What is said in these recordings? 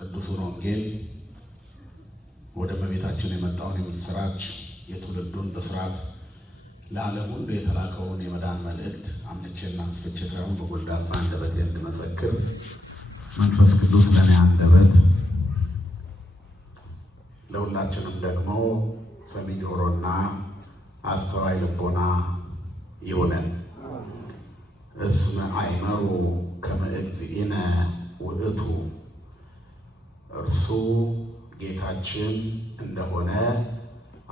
ቅዱሱን ወንጌል ወደ እመቤታችን የመጣውን የምስራች የትውልዱን ብስራት ለዓለም ሁሉ የተላከውን የመዳን መልእክት አምልቼና አስፍቼ ሳይሆን በጎልዳፋ አንደበቴ እንድመሰክር መንፈስ ቅዱስ ለእኔ አንደበት ለሁላችንም ደግሞ ሰሚ ጆሮና አስተዋይ ልቦና ይሁነን። እስመ አይመሩ ከመ እግዚእነ ውእቱ፣ እርሱ ጌታችን እንደሆነ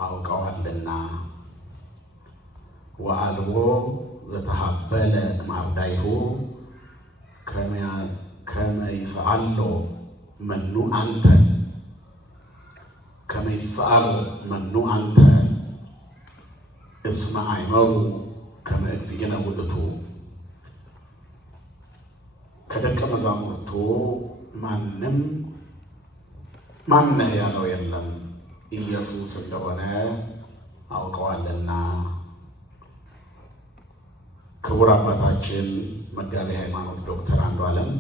አውቀዋልና። ወአልቦ ዘተሃበለ እምአርዳኢሁ ከመ ይስአሎ መኑ አንተ፣ ከመ ይስአሎ መኑ አንተ እስመ አይመሩ ከመ እግዚእነ ውእቱ። ከደቀ መዛሙርቱ ማነህ ያለው የለም፣ ኢየሱስ እንደሆነ አውቀዋልና። ክቡር አባታችን መጋቤ ሃይማኖት ዶክተር አንዱዓለም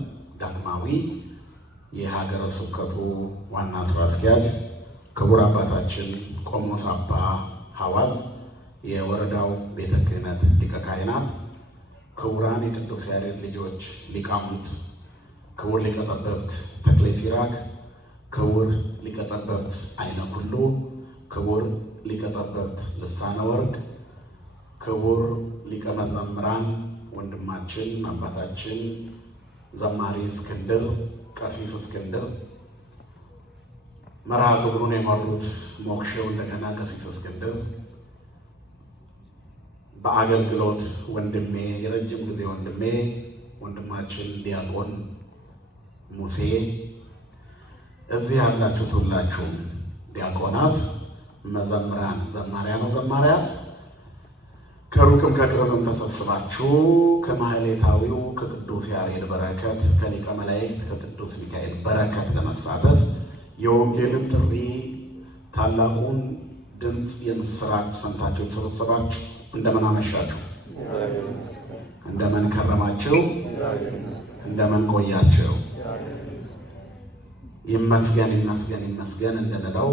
ዳግማዊ የሀገረ ስብከቱ ዋና ስራ አስኪያጅ፣ ክቡር አባታችን ቆሞስ አባ ሐዋዝ የወረዳው ቤተ ክህነት ሊቀ ካህናት፣ ክቡራን የቅዱስ ያሬድ ልጆች ሊቃውንት፣ ክቡር ሊቀ ጠበብት ተክሌ ሲራክ፣ ክቡር ሊቀ ጠበብት አይነ ኩሉ፣ ክቡር ሊቀ ጠበብት ልሳነ ወርቅ፣ ክቡር ሊቀ መዘምራን ወንድማችን አባታችን ዘማሪ እስክንድር፣ ቀሲስ እስክንድር፣ መርሃ ግብሩን የመሩት ሞክሼው እንደገና ቀሲስ እስክንድር፣ በአገልግሎት ወንድሜ የረጅም ጊዜ ወንድማችን ዲያቆን ሙሴ፣ እዚህ ያላችሁት ሁላችሁም ዲያቆናት፣ መዘምራን፣ ዘማሪያት ከሩቅም ከቅርብም ተሰብስባችሁ ከማህሌታዊው ከቅዱስ ያሬድ በረከት ከሊቀ መላእክት ከቅዱስ ሚካኤል በረከት ለመሳተፍ የወንጌልን ጥሪ ታላቁን ድምፅ የምስራች ሰምታችሁ የተሰበሰባችሁ እንደምን አመሻችሁ? እንደምን ከረማችሁ? እንደምን ቆያችሁ? ይመስገን ይመስገን ይመስገን እንድንለው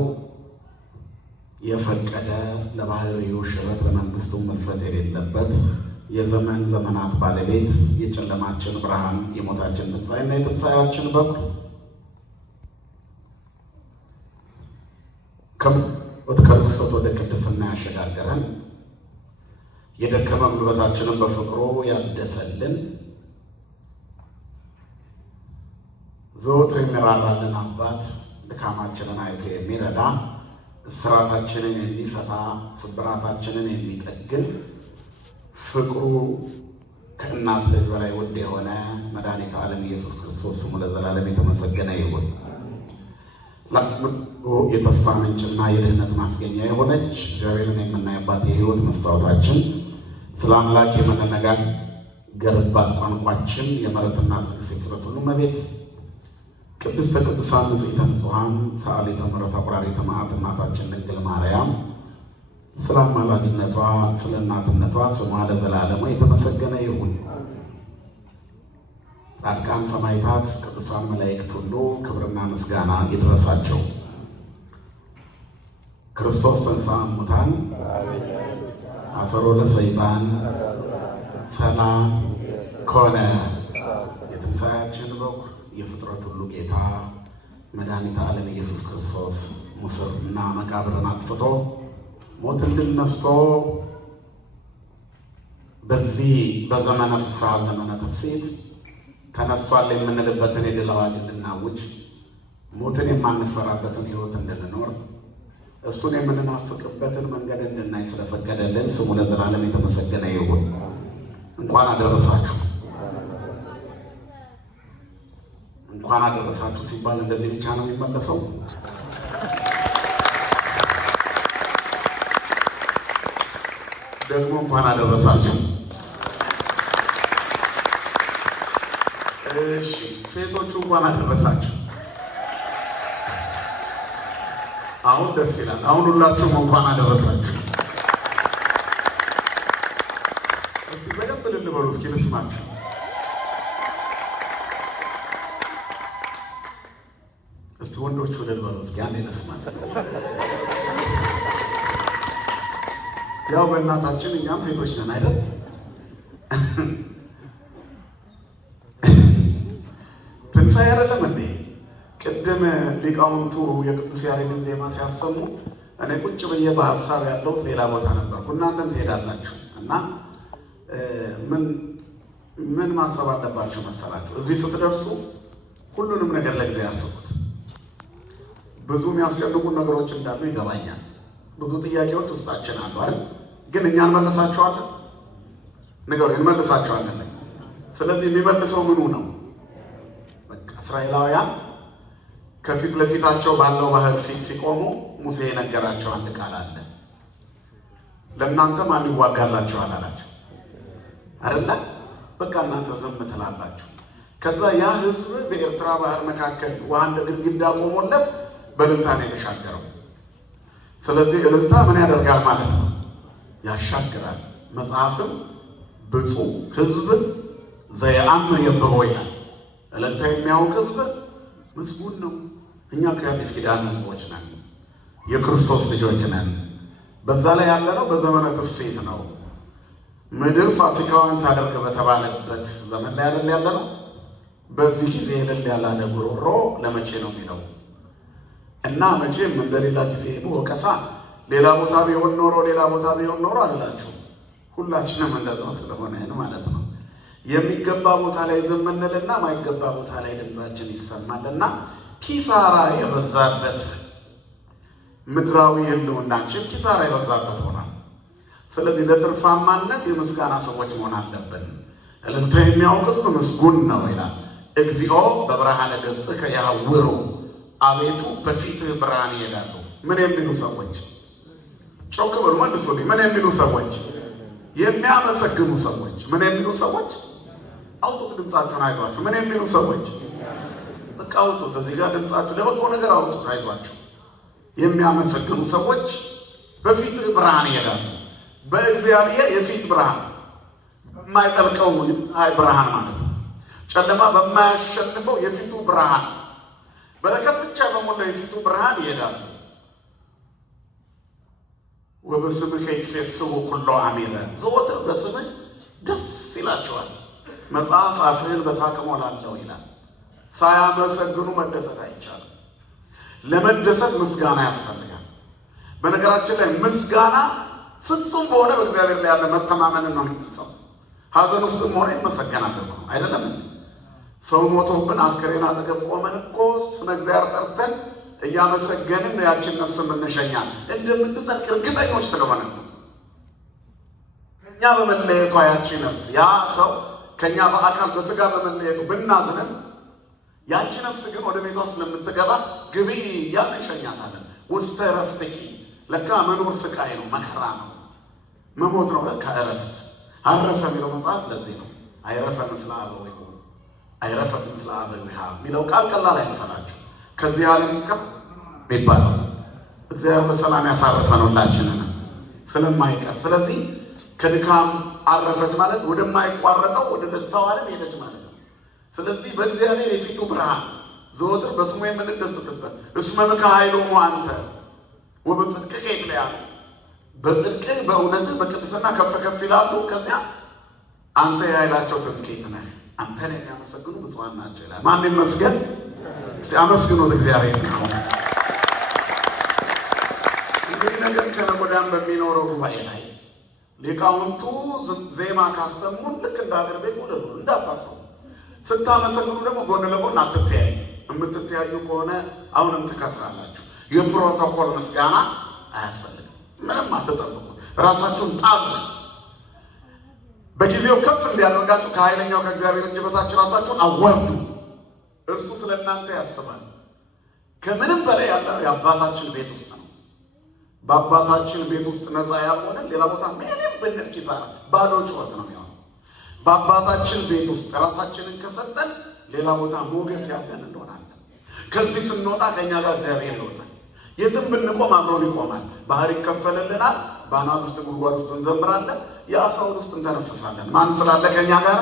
የፈቀደ ለባህሪው ሽረት ለመንግስቱ መልፈት የሌለበት የዘመን ዘመናት ባለቤት የጨለማችን ብርሃን የሞታችን ትንሣኤና የትንሣኤያችን በኩር ከርኩሰት ወደ ቅድስና ያሸጋገረን የደከመ ጉልበታችንን በፍቅሩ ያደሰልን ዘወትር የሚራራልን አባት ድካማችንን አይቶ የሚረዳ እስራታችንን የሚፈታ ስብራታችንን የሚጠግን ፍቅሩ ከእናት ልጅ በላይ ውድ የሆነ መድኃኒተ ዓለም ኢየሱስ ክርስቶስ ስሙ ለዘላለም የተመሰገነ ይሁን። የተስፋ ምንጭና የድህነት ማስገኛ የሆነች እግዚአብሔርን የምናይባት የሕይወት መስታወታችን ስለ አምላክ የምንነጋገርባት ቋንቋችን የምሕረትና ትዕግስት የፍጥረት ሁሉ እመቤት ቅድስተ ቅዱሳን ንጽሕተ ንጹሐን ሰአሊተ ምሕረት አቁራሪተ መዓት እናታችን ድንግል ማርያም ስለ አማላጅነቷ ስለ እናትነቷ ስሟ ለዘላለሙ የተመሰገነ ይሁን። ጻድቃን ሰማዕታት፣ ቅዱሳን መላእክት ሁሉ ክብርና ምስጋና ይድረሳቸው። ክርስቶስ ተንሥአ እሙታን አሰሮ ለሰይጣን ሰላም ኮነ። የትንሣኤያችን በኩር የፍጥረት ሁሉ ጌታ መድኃኒተ ዓለም ኢየሱስ ክርስቶስ ሙስና መቃብርን አጥፍቶ ሞትን ድል ነስቶ በዚህ በዘመነ ፍስሐ ዘመነ ትፍሥሕት ተነስቷል የምንልበትን የድል አዋጅ እንድናውጅ ሞትን የማንፈራበትን ሕይወት እንድንኖር እሱን የምንናፍቅበትን መንገድ እንድናይ ስለፈቀደልን ስሙ ለዘላለም የተመሰገነ ይሁን። እንኳን አደረሳችሁ። እንኳን አደረሳችሁ ሲባል እንደዚህ ብቻ ነው የሚመለሰው? ደግሞ እንኳን አደረሳችሁ። እሺ፣ ሴቶቹ እንኳን አደረሳችሁ። አሁን ደስ ይላል። አሁን ሁላችሁም እንኳን አደረሳችሁ። እስኪ በደንብ ልንበሉ፣ እስኪ ልስማችሁ። እስቲ ወንዶቹ ለልበሉት ያኔ ለስማት ያው በእናታችን እኛም ሴቶች ነን አይደል? ትንሣኤ አይደለም እንዴ? ቅድም ሊቃውንቱ የቅዱስ ያሬድን ዜማ ሲያሰሙ እኔ ቁጭ ብዬ በሀሳብ ያለሁት ሌላ ቦታ ነበርኩ። እናንተም ትሄዳላችሁ እና ምን ማሰብ አለባችሁ መሰላችሁ? እዚህ ስትደርሱ ሁሉንም ነገር ለጊዜ ያስቡት። ብዙ የሚያስጨንቁ ነገሮች እንዳሉ ይገባኛል። ብዙ ጥያቄዎች ውስጣችን አሉ አይደል? ግን እኛ እንመልሳቸዋለን። ነገሩ እንመልሳቸዋለን። ስለዚህ የሚመልሰው ምኑ ነው? በቃ እስራኤላውያን ከፊት ለፊታቸው ባለው ባህር ፊት ሲቆሙ ሙሴ የነገራቸው አንድ ቃል አለ። ለእናንተ ማን ይዋጋላችኋል አላቸው አይደለ? በቃ እናንተ ዝም ትላላችሁ። ከዛ ያ ህዝብ በኤርትራ ባህር መካከል ውሃ እንደ ግድግዳ ቆሞለት በእልልታ ነው የተሻገረው። ስለዚህ እልልታ ምን ያደርጋል ማለት ነው? ያሻግራል። መጽሐፍም ብፁዕ ህዝብ ዘየአምር የብሖ ይላል። እልልታ የሚያውቅ ህዝብ ምስጉን ነው። እኛ ከአዲስ ኪዳን ህዝቦች ነን፣ የክርስቶስ ልጆች ነን። በዛ ላይ ያለነው በዘመነ ትፍስሕት ነው። ምድር ፋሲካዋን ታደርግ በተባለበት ዘመን ላይ አይደል ያለነው? በዚህ ጊዜ እልል ያላለ ጉሮሮ ለመቼ ነው የሚለው እና መቼም እንደሌላ ጊዜ ወቀሳ ሌላ ቦታ ቢሆን ኖሮ አላችሁ። ሁላችንም እንደዛው ስለሆነ ማለት ነው። የሚገባ ቦታ ላይ ዝም እንልና ማይገባ ቦታ ላይ ድምጻችን ይሰማልና ኪሳራ የበዛበት ምድራዊ ህልውናችን ኪሳራ የበዛበት ሆኗል። ስለዚህ ለትርፋማነት የምስጋና ሰዎች መሆን አለብን። እልልታ የሚያውቅ ህዝብ ምስጉን ነው ይላል። እግዚኦ በብርሃነ ገጽከ ያዕውሩ፣ አቤቱ በፊትህ ብርሃን ይሄዳሉ። ምን የሚሉ ሰዎች? ጮክ በሉ መልሱልኝ። ምን የሚሉ ሰዎች? የሚያመሰግኑ ሰዎች። ምን የሚሉ ሰዎች? አውጡት ድምጻችሁን፣ አይዟችሁ። ምን የሚሉ ሰዎች? በቃ አውጡት። እዚህ ጋር ድምጻችሁ ለበጎ ነገር አውጡት፣ አይዟችሁ። የሚያመሰግኑ ሰዎች በፊትህ ብርሃን ይሄዳሉ። በእግዚአብሔር የፊት ብርሃን፣ በማይጠልቀው ብርሃን ማለት ነው። ጨለማ በማያሸንፈው የፊቱ ብርሃን፣ በረከት ብቻ በሞላው የፊቱ ብርሃን ይሄዳሉ። ወበስምከ ይትፌስሑ ኩሎ አሜረ፣ ዘወትር በስምህ ደስ ይላቸዋል። መጽሐፍ አፍህን በሳቅ እሞላለሁ ይላል። ሳያመሰግኑ መደሰት አይቻልም። ለመደሰት ምስጋና ያስፈልጋል። በነገራችን ላይ ምስጋና ፍጹም በሆነ በእግዚአብሔር ላይ ያለ መተማመንን ነው የሚገልጸው። ሐዘን ውስጥም ሆነ ይመሰገናል አይደለም? ሰው ሞቶብን አስከሬን አጠገብ ቆመን እኮ ስመ እግዚአብሔር ጠርተን እያመሰገንን ያችን ነፍስ የምንሸኛል እንደምትጸድቅ እርግጠኞች ስለሆነ ነው። ከእኛ በመለየቷ ያቺ ነፍስ፣ ያ ሰው ከእኛ በአካል በስጋ በመለየቱ ብናዝንም ያቺ ነፍስ ግን ወደ ቤቷ ስለምትገባ ግቢ እያልን እንሸኛታለን። ውስተ ዕረፍትኪ፣ ለካ መኖር ስቃይ ነው፣ መከራ ነው፣ መሞት ነው ለካ ዕረፍት። አረፈ የሚለው መጽሐፍ ለዚህ ነው። አይረፈ ምስለ አበዊሁ አይረፈት ምስለ አበዊሃ የሚለው ቃል ቀላል አይመስላችሁ። ከዚህ ዓለም የሚባለው እግዚአብሔር በሰላም ያሳረፈን ሁላችንን ስለማይቀር። ስለዚህ ከድካም አረፈች ማለት ወደማይቋረጠው ወደ ደስታው ዓለም ሄደች ማለት ነው። ስለዚህ በእግዚአብሔር የፊቱ ብርሃን ዘወትር በስሙ የምንደሰትበት እስመ ምከ ኃይሎሙ አንተ ወበጽድቅከ ይትለያሉ፣ በጽድቅህ በእውነትህ በቅድስና ከፍ ከፍ ይላሉ። ከዚያ አንተ የኃይላቸው ትምክሕት ነህ፣ አንተን የሚያመሰግኑ ብፁዓን ናቸው ይላል። ማን ይመስገን? እስቲ አመስግኑት እግዚአብሔር ነው። እንግዲህ ነገር ከነገ ወዲያም በሚኖረው ጉባኤ ላይ ሊቃውንቱ ዜማ ካሰሙን ልክ እንደ ሀገር ቤት ውለዱ፣ እንዳታፈሩ። ስታመሰግኑ ደግሞ ጎን ለጎን አትተያዩ። የምትተያዩ ከሆነ አሁንም ትከስራላችሁ። የፕሮቶኮል ምስጋና አያስፈልግም። ምንም አትጠብቁ። ራሳችሁን ጣሉት። በጊዜው ከፍ እንዲያደርጋችሁ ከኃይለኛው ከእግዚአብሔር እጅ በታች ራሳችሁን አዋርዱ። እርሱ ስለ እናንተ ያስባል። ከምንም በላይ ያለው የአባታችን ቤት ውስጥ ነው። በአባታችን ቤት ውስጥ ነፃ ያልሆነ ሌላ ቦታ ምንም ብንል ኪሳራ፣ ባዶ ጩኸት ነው የሚሆነው። በአባታችን ቤት ውስጥ ራሳችንን ከሰጠን ሌላ ቦታ ሞገስ ያለን እንሆናለን። ከዚህ ስንወጣ ከእኛ ጋር እግዚአብሔር ይሆናል። የትም ብንቆም አብሮን ይቆማል። ባህር ይከፈልልናል። በአናብስት ጉድጓድ ውስጥ እንዘምራለን። የአሳውን ውስጥ እንተነፍሳለን። ማን ስላለ ከእኛ ጋር?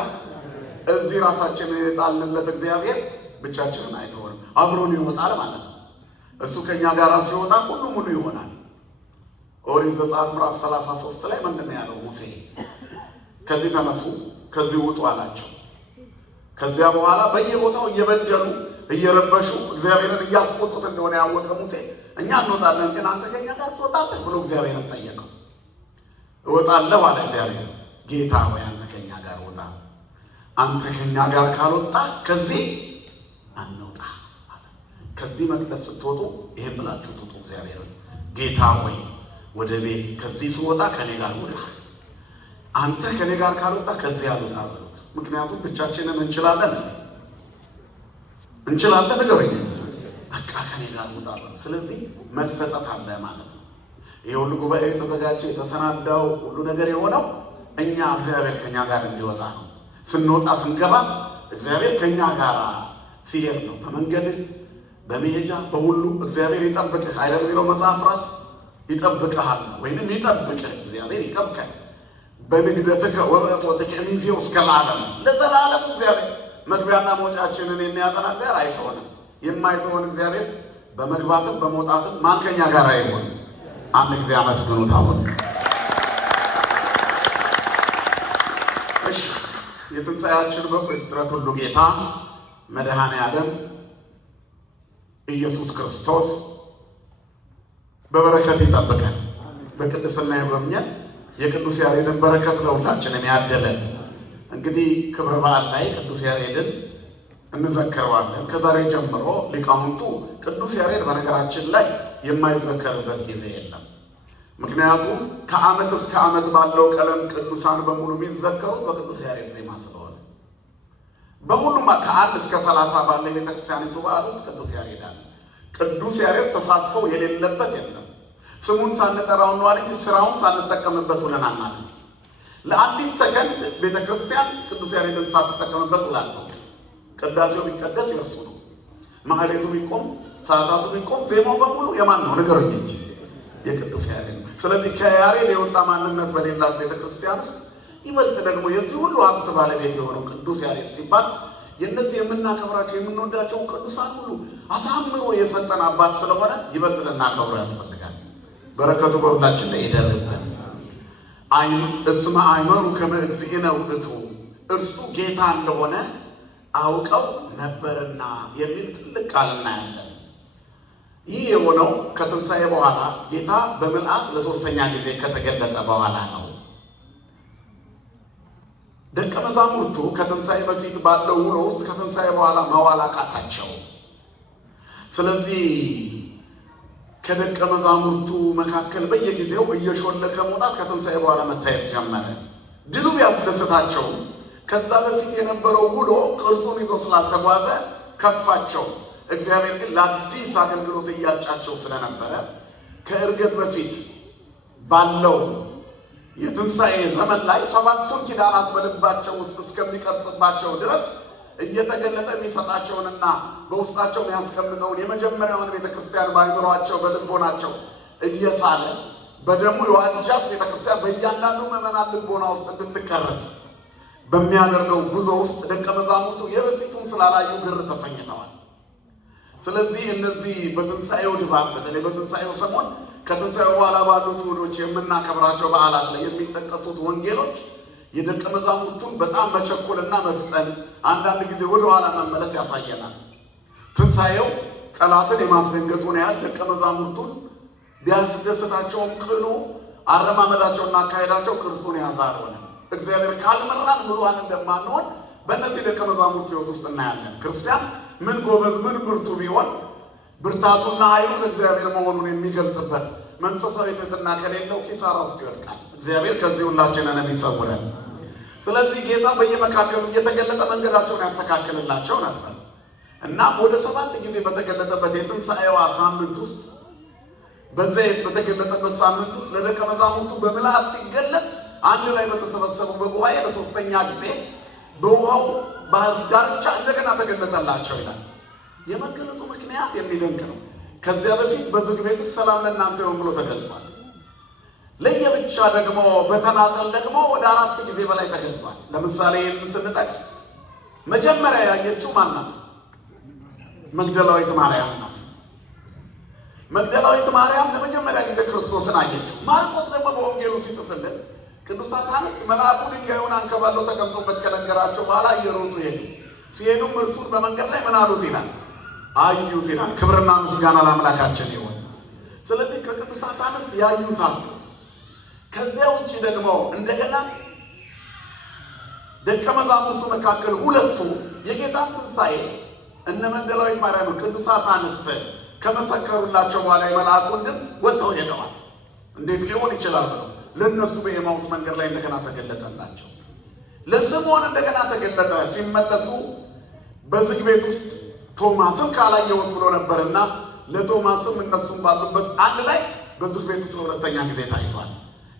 እዚህ ራሳችንን የጣልንለት እግዚአብሔር ብቻችንን አይተወንም። አብሮን ይወጣል ማለት ነው። እሱ ከኛ ጋር ሲወጣ ሁሉ ሙሉ ይሆናል። ኦሪት ዘጸአት ምዕራፍ 33 ላይ ምንድን ነው ያለው? ሙሴ ከዚህ ተነሱ ከዚህ ውጡ አላቸው። ከዚያ በኋላ በየቦታው እየበደሉ እየረበሹ እግዚአብሔርን እያስቆጡት እንደሆነ ያወቀ ሙሴ እኛ እንወጣለን ግን አንተ ከኛ ጋር ትወጣለህ ብሎ እግዚአብሔርን ጠየቀው። እወጣለሁ አለ እግዚአብሔር። ጌታ ሆይ አንተ ከኛ ጋር ወጣ፣ አንተ ከኛ ጋር ካልወጣ ከዚህ አንወጣ። ከዚህ መቅደስ ስትወጡ ይሄን ብላችሁ ትውጡ። እግዚአብሔርን ጌታ ሆይ ወደ ቤት ከዚህ ስወጣ ከኔ ጋር ወጣ፣ አንተ ከኔ ጋር ካልወጣ ከዚህ አልወጣ ብሉት። ምክንያቱም ብቻችንን እንችላለን ንገሩኝ፣ በቃ ከኔ ጋር ወጣ ብሉት። ስለዚህ መሰጠት አለ ማለት ነው። ይሄ ሁሉ ጉባኤ የተዘጋጀው የተሰናዳው ሁሉ ነገር የሆነው እኛ እግዚአብሔር ከኛ ጋር እንዲወጣ ነው። ስንወጣ ስንገባ እግዚአብሔር ከኛ ጋር ሲሄድ ነው። በመንገድ በመሄጃ በሁሉ እግዚአብሔር ይጠብቅህ አይደል የሚለው መጽሐፍ ራስ ይጠብቅሃል ወይንም ይጠብቅህ እግዚአብሔር ይጠብቅህ። በንግደትከ ወበእቶትከ እምይእዜው እስከ ለዓለም ለዘላለም እግዚአብሔር መግቢያና መውጫችንን የሚያጠና እግዚአብሔር አይተወንም። የማይተወን እግዚአብሔር በመግባትም በመውጣትም ማን ከኛ ጋር አይሆን? አንድ ጊዜ አመስግኑት። አሁን እሺ፣ የትንሣኤያችን በፍጥረት ሁሉ ጌታ መድኃኔ ዓለም ኢየሱስ ክርስቶስ በበረከት ይጠብቀን፣ በቅድስና ይጎብኘን። የቅዱስ ያሬድን በረከት ለሁላችንም ያደለን። እንግዲህ ክብረ በዓል ላይ ቅዱስ ያሬድን እንዘክረዋለን። ከዛሬ ጀምሮ ሊቃውንቱ ቅዱስ ያሬድ በነገራችን ላይ የማይዘከርበት ጊዜ የለም። ምክንያቱም ከዓመት እስከ ዓመት ባለው ቀለም ቅዱሳን በሙሉ የሚዘከሩት በቅዱስ ያሬድ ዜማ ስለሆነ በሁሉም ከ1 እስከ 30 ባለ የቤተክርስቲያኒቱ በዓል ውስጥ ቅዱስ ያሬድ አለ። ቅዱስ ያሬድ ተሳትፎ የሌለበት የለም። ስሙን ሳንጠራው ነው እንጂ ስራውን ሳንጠቀምበት ውለን አናውቅም። ለአንዲት ሰከንድ ቤተክርስቲያን ቅዱስ ያሬድን ሳትጠቀምበት ውላ አታውቅም። ቅዳሴው ቢቀደስ የእርሱ ነው። ማህሌቱ ቢቆም፣ ሰዓታቱ ቢቆም፣ ዜማው በሙሉ የማን ነው? ንገሩኝ እንጂ የቅዱስ ያሬድ ነው። ስለዚህ ከያሬድ የወጣ ማንነት በሌላት ቤተክርስቲያን ውስጥ ይበልጥ ደግሞ የዚህ ሁሉ ሀብት ባለቤት የሆነው ቅዱስ ያሬድ ሲባል የእነዚህ የምናከብራቸው የምንወዳቸው ቅዱሳን ሁሉ አሳምሮ የሰጠን አባት ስለሆነ ይበልጥ ልናከብረው ያስፈልጋል። በረከቱ በሁላችን ላይ ይደርብን። እስመ አእመሩ ከመ እግዚእነ ውእቱ፣ እርሱ ጌታ እንደሆነ አውቀው ነበርና የሚል ትልቅ ቃል እናያለን። ይህ የሆነው ከትንሣኤ በኋላ ጌታ በምልአት ለሶስተኛ ጊዜ ከተገለጠ በኋላ ነው። ደቀ መዛሙርቱ ከትንሣኤ በፊት ባለው ውሎ ውስጥ ከትንሣኤ በኋላ መዋል አቃታቸው። ስለዚህ ከደቀ መዛሙርቱ መካከል በየጊዜው እየሾለከ መውጣት ከትንሣኤ በኋላ መታየት ጀመረ። ድሉ ቢያስደስታቸው ከዛ በፊት የነበረው ውሎ ቅርጹን ይዞ ስላልተጓዘ ከፋቸው። እግዚአብሔር ግን ለአዲስ አገልግሎት እያጫቸው ስለነበረ ከዕርገት በፊት ባለው የትንሣኤ ዘመን ላይ 7ቱን ኪዳናት በልባቸው ውስጥ እስከሚቀርጽባቸው ድረስ እየተገለጠ የሚሰጣቸውንና በውስጣቸው የሚያስቀምጠውን የመጀመሪያውን ቤተክርስቲያን በአእምሯቸው በልቦናቸው እየሳለ በደሙ የዋጃት ቤተክርስቲያን በእያንዳንዱ ምዕመናን ልቦና ውስጥ እንድትቀረጽ በሚያደርገው ጉዞ ውስጥ ደቀ መዛሙርቱ የበፊቱን ስላላዩ ግር ተሰኝተዋል። ስለዚህ እነዚህ በትንሣኤው ድባብ በተለይ በትንሣኤው ሰሞን ከትንሣኤው በኋላ ባሉት ውሎች የምናከብራቸው በዓላት ላይ የሚጠቀሱት ወንጌሎች የደቀ መዛሙርቱን በጣም መቸኮልና መፍጠን፣ አንዳንድ ጊዜ ወደ ኋላ መመለስ ያሳየናል። ትንሣኤው ጠላትን የማስደንገጡን ያህል ደቀ መዛሙርቱን ቢያስደስታቸውም ቅሉ አረማመዳቸውና አካሄዳቸው ክርስቶን ያዘ አልሆነ። እግዚአብሔር ካልመራን ሙሉዋን እንደማንሆን በእነዚህ ደቀ መዛሙርት ሕይወት ውስጥ እናያለን። ክርስቲያን ምን ጎበዝ ምን ብርቱ ቢሆን ብርታቱና ኃይሉ እግዚአብሔር መሆኑን የሚገልጥበት መንፈሳዊ ትሕትና ከሌለው ኪሳራ ውስጥ ይወድቃል። እግዚአብሔር ከዚህ ሁላችንን የሚሰውረን። ስለዚህ ጌታ በየመካከሉ እየተገለጠ መንገዳቸውን ያስተካክልላቸው ነበር እና ወደ 7 ጊዜ በተገለጠበት የትንሣኤዋ ሳምንት ውስጥ በዘይት በተገለጠበት ሳምንት ውስጥ ለደቀ መዛሙርቱ በምልአት ሲገለጥ አንድ ላይ በተሰበሰቡ በጉባኤ ለሶስተኛ ጊዜ በውሃው ባህር ዳርቻ እንደገና ተገለጠላቸው ይላል። የመገለጡ ምክንያት የሚደንቅ ነው። ከዚያ በፊት በዝግ ቤት ውስጥ ሰላም ለእናንተ ይሁን ብሎ ተገልጧል። ለየብቻ ደግሞ በተናጠል ደግሞ ወደ 4 ጊዜ በላይ ተገልጧል። ለምሳሌ ይህንን ስንጠቅስ መጀመሪያ ያየችው ማናት? መግደላዊት ማርያም ናት። መግደላዊት ማርያም ለመጀመሪያ ጊዜ ክርስቶስን አየችው። ማርቆስ ደግሞ በወንጌሉ ሲጽፍልን ቅዱሳት አንስት መልአኩ ድንጋዩን አንከባለው ተቀምጦበት ከነገራቸው በኋላ እየሮጡ ሄዱ። ሲሄዱም እርሱን በመንገድ ላይ ምን አሉት ይላል? አዩት ይላል። ክብርና ምስጋና ለአምላካችን ይሁን። ስለዚህ ከቅዱሳት አንስት ያዩታል። ከዚያ ውጭ ደግሞ እንደገና ደቀ መዛሙርቱ መካከል ሁለቱ የጌታን ትንሣኤ እነ መግደላዊት ማርያም ቅዱሳት አንስት ከመሰከሩላቸው በኋላ የመልአኩን ድምፅ ወጥተው ሄደዋል። እንዴት ሊሆን ይችላል ብለው ለእነሱ በኤማውስ መንገድ ላይ እንደገና ተገለጠላቸው። ለስምዖን እንደገና ተገለጠ። ሲመለሱ በዝግ ቤት ውስጥ ቶማስም ካላየሁት ብሎ ነበርና ለቶማስም እነሱም ባሉበት አንድ ላይ በዝግ ቤት ውስጥ ለሁለተኛ ጊዜ ታይቷል።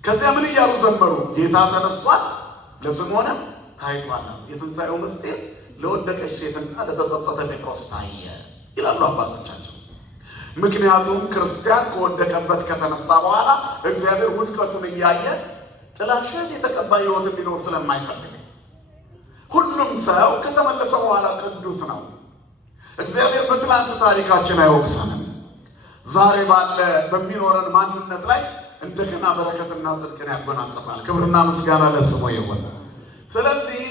ከዚያ ምን እያሉ ዘመሩ? ጌታ ተነስቷል፣ ለስምዖንም ታይቷል። የትንሣኤው ምስጢር ለወደቀች ሴትና ለተጸጸተ ጴጥሮስ ታየ ይላሉ አባቶቻቸው። ምክንያቱም ክርስቲያን ከወደቀበት ከተነሳ በኋላ እግዚአብሔር ውድቀቱን እያየ ጥላሸት የተቀባ ሕይወት እንዲኖር ስለማይፈልግ ሁሉም ሰው ከተመለሰ በኋላ ቅዱስ ነው። እግዚአብሔር በትላንት ታሪካችን አይወቅሰንም። ዛሬ ባለ በሚኖረን ማንነት ላይ እንደገና በረከትና ጽድቅን ያጎናጽፋል። ክብርና ምስጋና ለስሙ ይሁን። ስለዚህ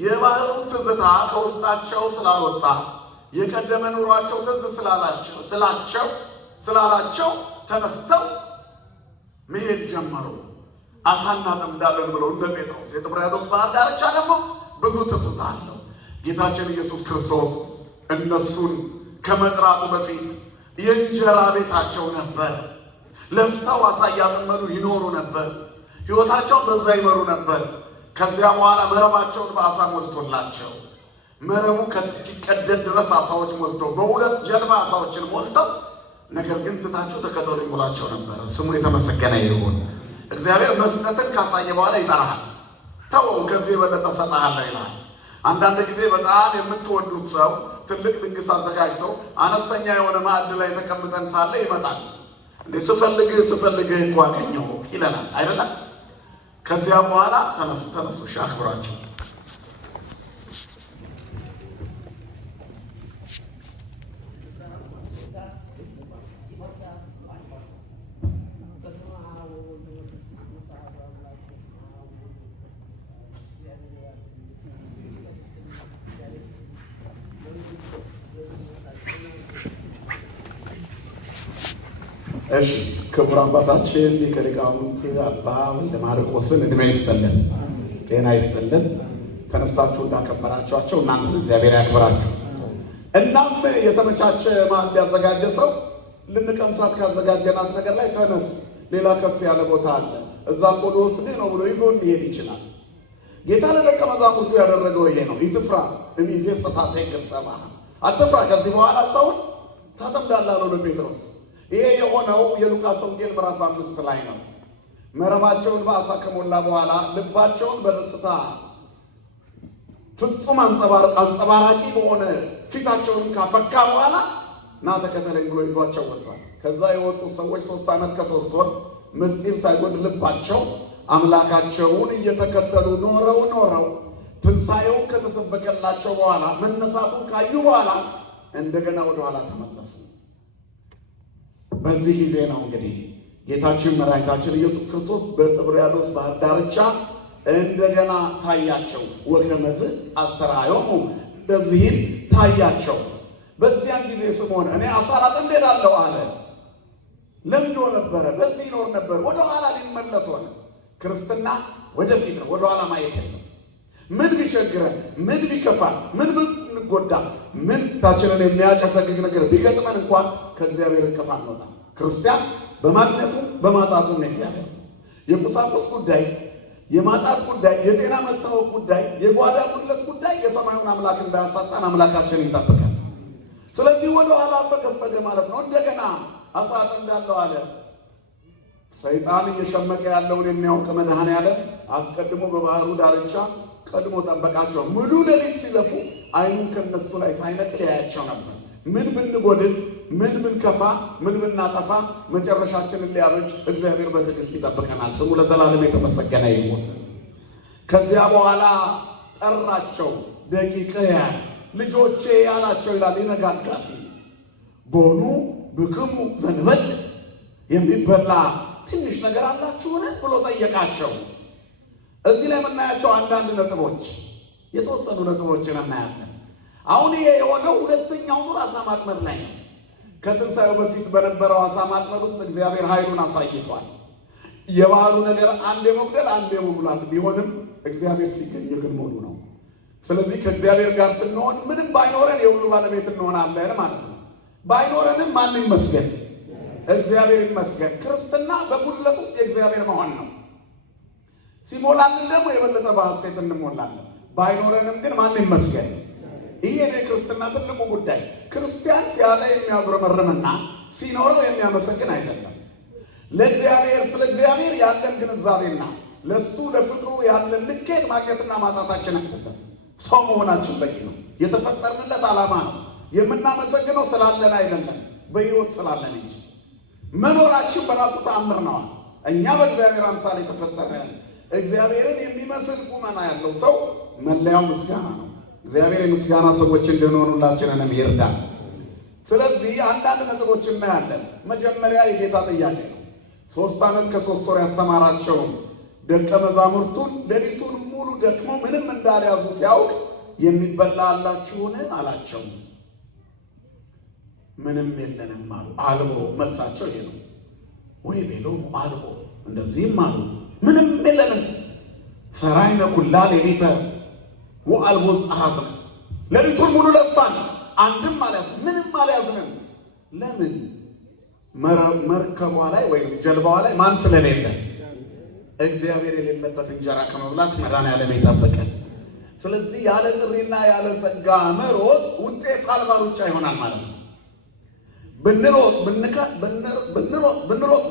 የባህሩ ትዝታ ከውስጣቸው ስላልወጣ የቀደመ ኑሯቸው ትዝ ስላላቸው ተነስተው መሄድ ጀመሩ። አሳ እናጠምዳለን ብለው እንደ ጴጥሮስ። የጥብርያዶስ ባህር ዳርቻ ደግሞ ብዙ ትዝታ አለው። ጌታችን ኢየሱስ ክርስቶስ እነሱን ከመጥራቱ በፊት የእንጀራ ቤታቸው ነበር። ለፍተው አሳ እያጠመዱ ይኖሩ ነበር። ሕይወታቸውን በዛ ይመሩ ነበር። ከዚያ በኋላ መረባቸውን በአሳ ሞልቶላቸው መረቡ እስኪቀደድ ድረስ አሳዎች ሞልተው በሁለት ጀልባ አሳዎችን ሞልተው ነገር ግን ትታችሁ ተከተሉ ይላቸው ነበር። ስሙ የተመሰገነ ይሁን። እግዚአብሔር መስጠትን ካሳየ በኋላ ይጠራሃል። ተወው ከዚህ የበለጠ እሰጥሃለሁ ይልሃል። አንዳንድ ጊዜ በጣም የምትወዱት ሰው ትልቅ ድግስ አዘጋጅተው አነስተኛ የሆነ ማዕድ ላይ ተቀምጠን ሳለ ይመጣል። እንዴ ስፈልግ እኮ አገኘሁ ይለናል አይደለም? ከዚያ በኋላ ተነሱ አክብራቸው። እሺ ክቡር አባታችን ሊቀ ሊቃውንት አባ ወልደ ማርቆስን ዕድሜ ይስጥልን፣ ጤና ይስጥልን። ተነስታችሁ እንዳከበራችኋቸው እናንተን እግዚአብሔር ያክብራችሁ። እናም የተመቻቸ ማዕድ ያዘጋጀ ሰው ልንቀምሳት ካዘጋጀናት ነገር ላይ ተነስ፣ ሌላ ከፍ ያለ ቦታ አለ፣ እዛ እኮ ልወስድህ ነው ብሎ ይዞ ሊሄድ ይችላል። ጌታ ለደቀ መዛሙርቱ ያደረገው ይሄ ነው። ኢትፍራ እምይእዜሰ ታሴክር ሰብአ፣ አትፍራ ከዚህ በኋላ ሰውን ታጠምዳለህ አለው ለጴጥሮስ። ይሄ የሆነው የሉቃስ ወንጌል ምዕራፍ 5 ላይ ነው። መረባቸውን በአሳ ከሞላ በኋላ ልባቸውን በደስታ ፍጹም አንጸባራቂ በሆነ ፊታቸውን ካፈካ በኋላ ና ተከተለኝ ብሎ ይዟቸው ወጥቷል። ከዛ የወጡት ሰዎች 3 ዓመት ከ3 ወር ምስጢር ሳይጎድልባቸው አምላካቸውን እየተከተሉ ኖረው ትንሣኤውን ከተሰበከላቸው በኋላ መነሳቱን ካዩ በኋላ እንደገና ወደ ኋላ ተመለሱ። በዚህ ጊዜ ነው እንግዲህ ጌታችን መድኃኒታችን ኢየሱስ ክርስቶስ በጥብርያዶስ ባህር ዳርቻ እንደገና ታያቸው። ወከመዝ አስተርአዮሙ፣ እንደዚህም ታያቸው። በዚያን ጊዜ ስምዖን እኔ አሳ ላጠምድ እሄዳለሁ አለ። ለምዶ ነበረ፣ በዚህ ይኖር ነበር። ወደ ኋላ ሊመለስ ሆነ። ክርስትና ወደፊት ነው፣ ወደ ኋላ ማየት የለም። ምን ቢቸግረን፣ ምን ቢከፋን፣ ምን ብንጎዳ፣ ምን ታችንን የሚያጨፈግግ ነገር ቢገጥመን እንኳን ከእግዚአብሔር እቅፍ አንወጣም። ክርስቲያን በማግኘቱ በማጣቱ ነው እግዚአብሔር። የቁሳቁስ ጉዳይ፣ የማጣት ጉዳይ፣ የጤና መታወቅ ጉዳይ፣ የጓዳ ጉድለት ጉዳይ የሰማዩን አምላክ እንዳያሳጣን አምላካችን ይጠብቃል። ስለዚህ ወደ ኋላ ፈገፈገ ማለት ነው። እንደገና አሳ አጠምዳለሁ አለ። ሰይጣን እየሸመቀ ያለውን የሚያውቅ መድኃኔዓለም አስቀድሞ በባህሩ ዳርቻ ቀድሞ ጠበቃቸው። ሙሉ ሌሊት ሲለፉ ዓይኑን ከነሱ ላይ ሳይነቅል ያያቸው ነበር። ምን ብንጎድል፣ ምን ብንከፋ፣ ምን ብናጠፋ መጨረሻችንን ሊያበጅ እግዚአብሔር በትዕግስት ይጠብቀናል። ስሙ ለዘላለም የተመሰገነ ይሁን። ከዚያ በኋላ ጠራቸው። ደቂቅያን ልጆቼ ያላቸው ይላል ይነጋጋ ሲል ቦኑ ብክሙ ዘንበል የሚበላ ትንሽ ነገር አላችሁን ብሎ ጠየቃቸው። እዚህ ላይ የምናያቸው አንዳንድ ነጥቦች የተወሰኑ ነጥቦችን እናያለን። አሁን ይሄ የሆነው ሁለተኛው ዙር አሳ ማጥመድ ላይ ነው። ከትንሣኤው በፊት በነበረው አሳ ማጥመድ ውስጥ እግዚአብሔር ኃይሉን አሳይቷል። የባህሉ ነገር አንድ የመጉደል አንድ የመሙላት ቢሆንም እግዚአብሔር ሲገኝ ግን ሙሉ ነው። ስለዚህ ከእግዚአብሔር ጋር ስንሆን ምንም ባይኖረን የሁሉ ባለቤት እንሆናለን ማለት ነው። ባይኖረንም ማን ይመስገን? እግዚአብሔር ይመስገን። ክርስትና በጉድለት ውስጥ የእግዚአብሔር መሆን ነው። ሲሞላልን ደግሞ የበለጠ በሐሴት እንሞላለን። ባይኖረንም ግን ማን ይመስገን? ይሄ የክርስትና ትልቁ ጉዳይ። ክርስቲያን ሲያጣ የሚያጉረመርምና ሲኖረው የሚያመሰግን አይደለም። ለእግዚአብሔር ስለ እግዚአብሔር ያለን ግንዛቤና ለሱ ለፍቅሩ ያለን ልኬት ማግኘትና ማጣታችን አይደለም። ሰው መሆናችን በቂ ነው። የተፈጠርንለት ዓላማ ነው። የምናመሰግነው ስላለን አይደለም፣ በሕይወት ስላለን እንጂ። መኖራችን በራሱ ተአምር ነው። እኛ በእግዚአብሔር አምሳል የተፈጠርን እግዚአብሔርን የሚመስል ቁመና ያለው ሰው መለያው ምስጋና ነው። እግዚአብሔር የምስጋና ሰዎች እንድንሆን ሁላችንንም ይርዳል። ስለዚህ አንዳንድ ነጥቦች እናያለን። መጀመሪያ የጌታ ጥያቄ ነው። 3 ዓመት ከ3 ወር ያስተማራቸውን ደቀ መዛሙርቱን ሌሊቱን ሙሉ ደክመው ምንም እንዳልያዙ ሲያውቅ የሚበላ አላችሁን አላቸው። ምንም የለንም አሉ። አልቦ መልሳቸው ይሄ ነው። ወይ ቤሎም አልቦ እንደዚህም አሉ። ምንም የለንም። ሰራይነ ኩላ ሌሊተ ወአልቦ አሐዝነ ሌሊቱን ሙሉ ለፋን፣ አንድም አልያዝንም፣ ምንም አልያዝንም። ለምን? መርከቧ ላይ ወይም ጀልባዋ ላይ ማን ስለሌለ? እግዚአብሔር የሌለበት እንጀራ ከመብላት መድኃኒዓለም ይጠብቀን። ስለዚህ ያለ ጥሪና ያለ ጸጋ መሮጥ ውጤት አልባ ሩጫ ይሆናል ማለት ነው። ብንሮጥ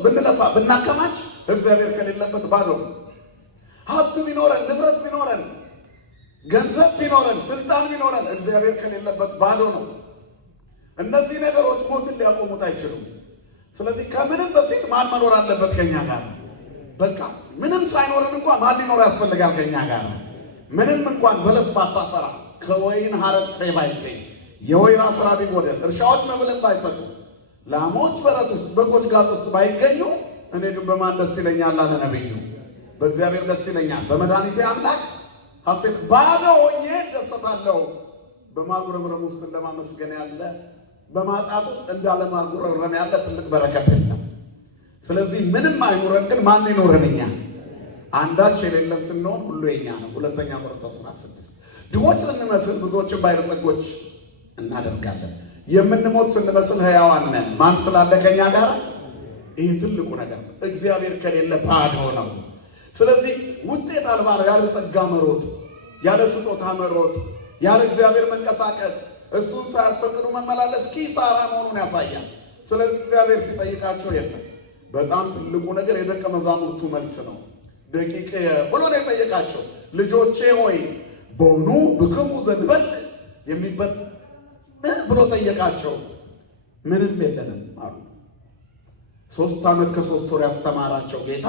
ብንለፋ ብናከማች እግዚአብሔር ከሌለበት ባዶ። ሀብት ቢኖረን ንብረት ቢኖረን ገንዘብ ቢኖረን ስልጣን ቢኖረን እግዚአብሔር ከሌለበት ባዶ ነው። እነዚህ ነገሮች ሞትን ሊያቆሙት አይችሉም። ስለዚህ ከምንም በፊት ማን መኖር አለበት? ከኛ ጋር። በቃ ምንም ሳይኖርን እንኳን ማን ሊኖር ያስፈልጋል? ከኛ ጋር። ምንም እንኳን በለስ ባታፈራ፣ ከወይን ሐረግ ፍሬ ባይገኝ፣ የወይራ ስራ ቢጎደል፣ እርሻዎች መብልን ባይሰጡ፣ ላሞች በረት ውስጥ በጎች ጋጥ ውስጥ ባይገኙ፣ እኔ ግን በማን ደስ ይለኛል አለ ነቢዩ። በእግዚአብሔር ደስ ይለኛል፣ በመድኃኒቴ አምላክ ሐሴት ባዶ ሆኜ ደሰታለሁ። በማጉረምረም ውስጥ እንደማመስገን ያለ በማጣት ውስጥ እንዳለማጉረምረም ያለ ትልቅ በረከት የለም። ስለዚህ ምንም አይኖረን፣ ግን ማን ይኖረን? እኛ። አንዳች የሌለን ስንሆን ሁሉ የኛ ነው። ሁለተኛ ቆሮንቶስ 6 ድሆች ስንመስል ብዙዎችን ባለጸጎች እናደርጋለን። የምንሞት ስንመስል ሕያዋን ነን። ማን ስላለ ከኛ ጋር? ይህ ትልቁ ነገር ነው። እግዚአብሔር ከሌለ ባዶ ነው። ስለዚህ ውጤት አልባ ነው ያለ ጸጋ መሮጥ፣ ያለ ስጦታ መሮጥ፣ ያለ እግዚአብሔር መንቀሳቀስ፣ እሱን ሳያስፈቅዱ መመላለስ ኪሳራ መሆኑን ያሳያል። ስለዚህ እግዚአብሔር ሲጠይቃቸው የለም። በጣም ትልቁ ነገር የደቀ መዛሙርቱ መልስ ነው። ደቂቅ ብሎ ነው የጠየቃቸው። ልጆቼ ሆይ ቦኑ ብክሙ ዘንበል የሚበል ብሎ ጠየቃቸው። ምንም የለንም አሉ። 3 ዓመት ከ3 ወር ያስተማራቸው ጌታ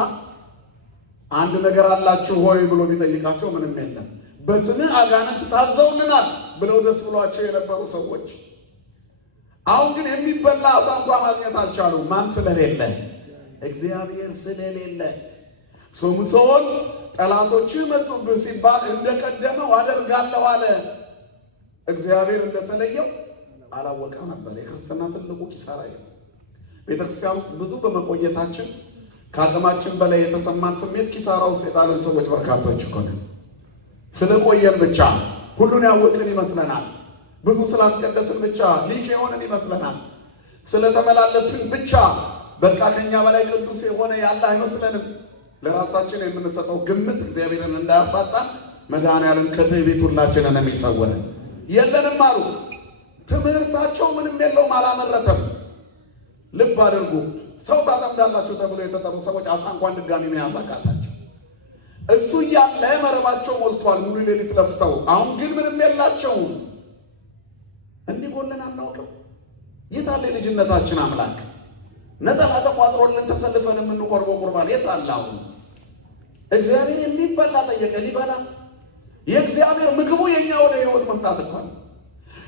አንድ ነገር አላችሁ ሆይ ብሎ ቢጠይቃቸው ምንም የለም። በስምህ አጋንንት ታዘውልናል ብለው ደስ ብሏቸው የነበሩ ሰዎች አሁን ግን የሚበላ አሳ እንኳን ማግኘት አልቻሉም። ማን ስለሌለ? እግዚአብሔር ስለሌለ። ሶምሶን ጠላቶች መጡብህ ሲባል እንደቀደመው አደርጋለሁ አለ። እግዚአብሔር እንደተለየው አላወቀም ነበር። የክርስትና ትልቁ ኪሳራ ነው። ቤተክርስቲያን ውስጥ ብዙ በመቆየታችን ከአቅማችን በላይ የተሰማን ስሜት ኪሳራ ውስጥ የጣለን ሰዎች በርካቶች እኮ ነን። ስለቆየን ብቻ ሁሉን ያወቅን ይመስለናል። ብዙ ስላስቀደስን ብቻ ሊቅ የሆንን ይመስለናል። ስለተመላለስን ብቻ በቃ ከኛ በላይ ቅዱስ የሆነ ያለ አይመስለንም። ለራሳችን የምንሰጠው ግምት እግዚአብሔርን እንዳያሳጣን መድኃኒዓለም ከትዕቢት ሁላችንን የሚሰውረን። የለንም አሉ። ትምህርታቸው ምንም የለውም፣ አላመረተም። ልብ አድርጉ። ሰው ታጠምዳላችሁ ተብሎ የተጠሩ ሰዎች አሳ እንኳን ድጋሚ መያዝ አቃታቸው። እሱ እያለ መረባቸው ሞልቷል፣ ሙሉ ሌሊት ለፍተው። አሁን ግን ምንም የላቸውም። እንዲጎለን አናውቅም። የት አለ የልጅነታችን አምላክ? ነጠላ ተቋጥሮልን ተሰልፈን የምንቆርበው ቁርባን የት አለ? አሁን እግዚአብሔር የሚበላ ጠየቀ፣ ሊበላ። የእግዚአብሔር ምግቡ የኛ ወደ ሕይወት መምጣት እንኳን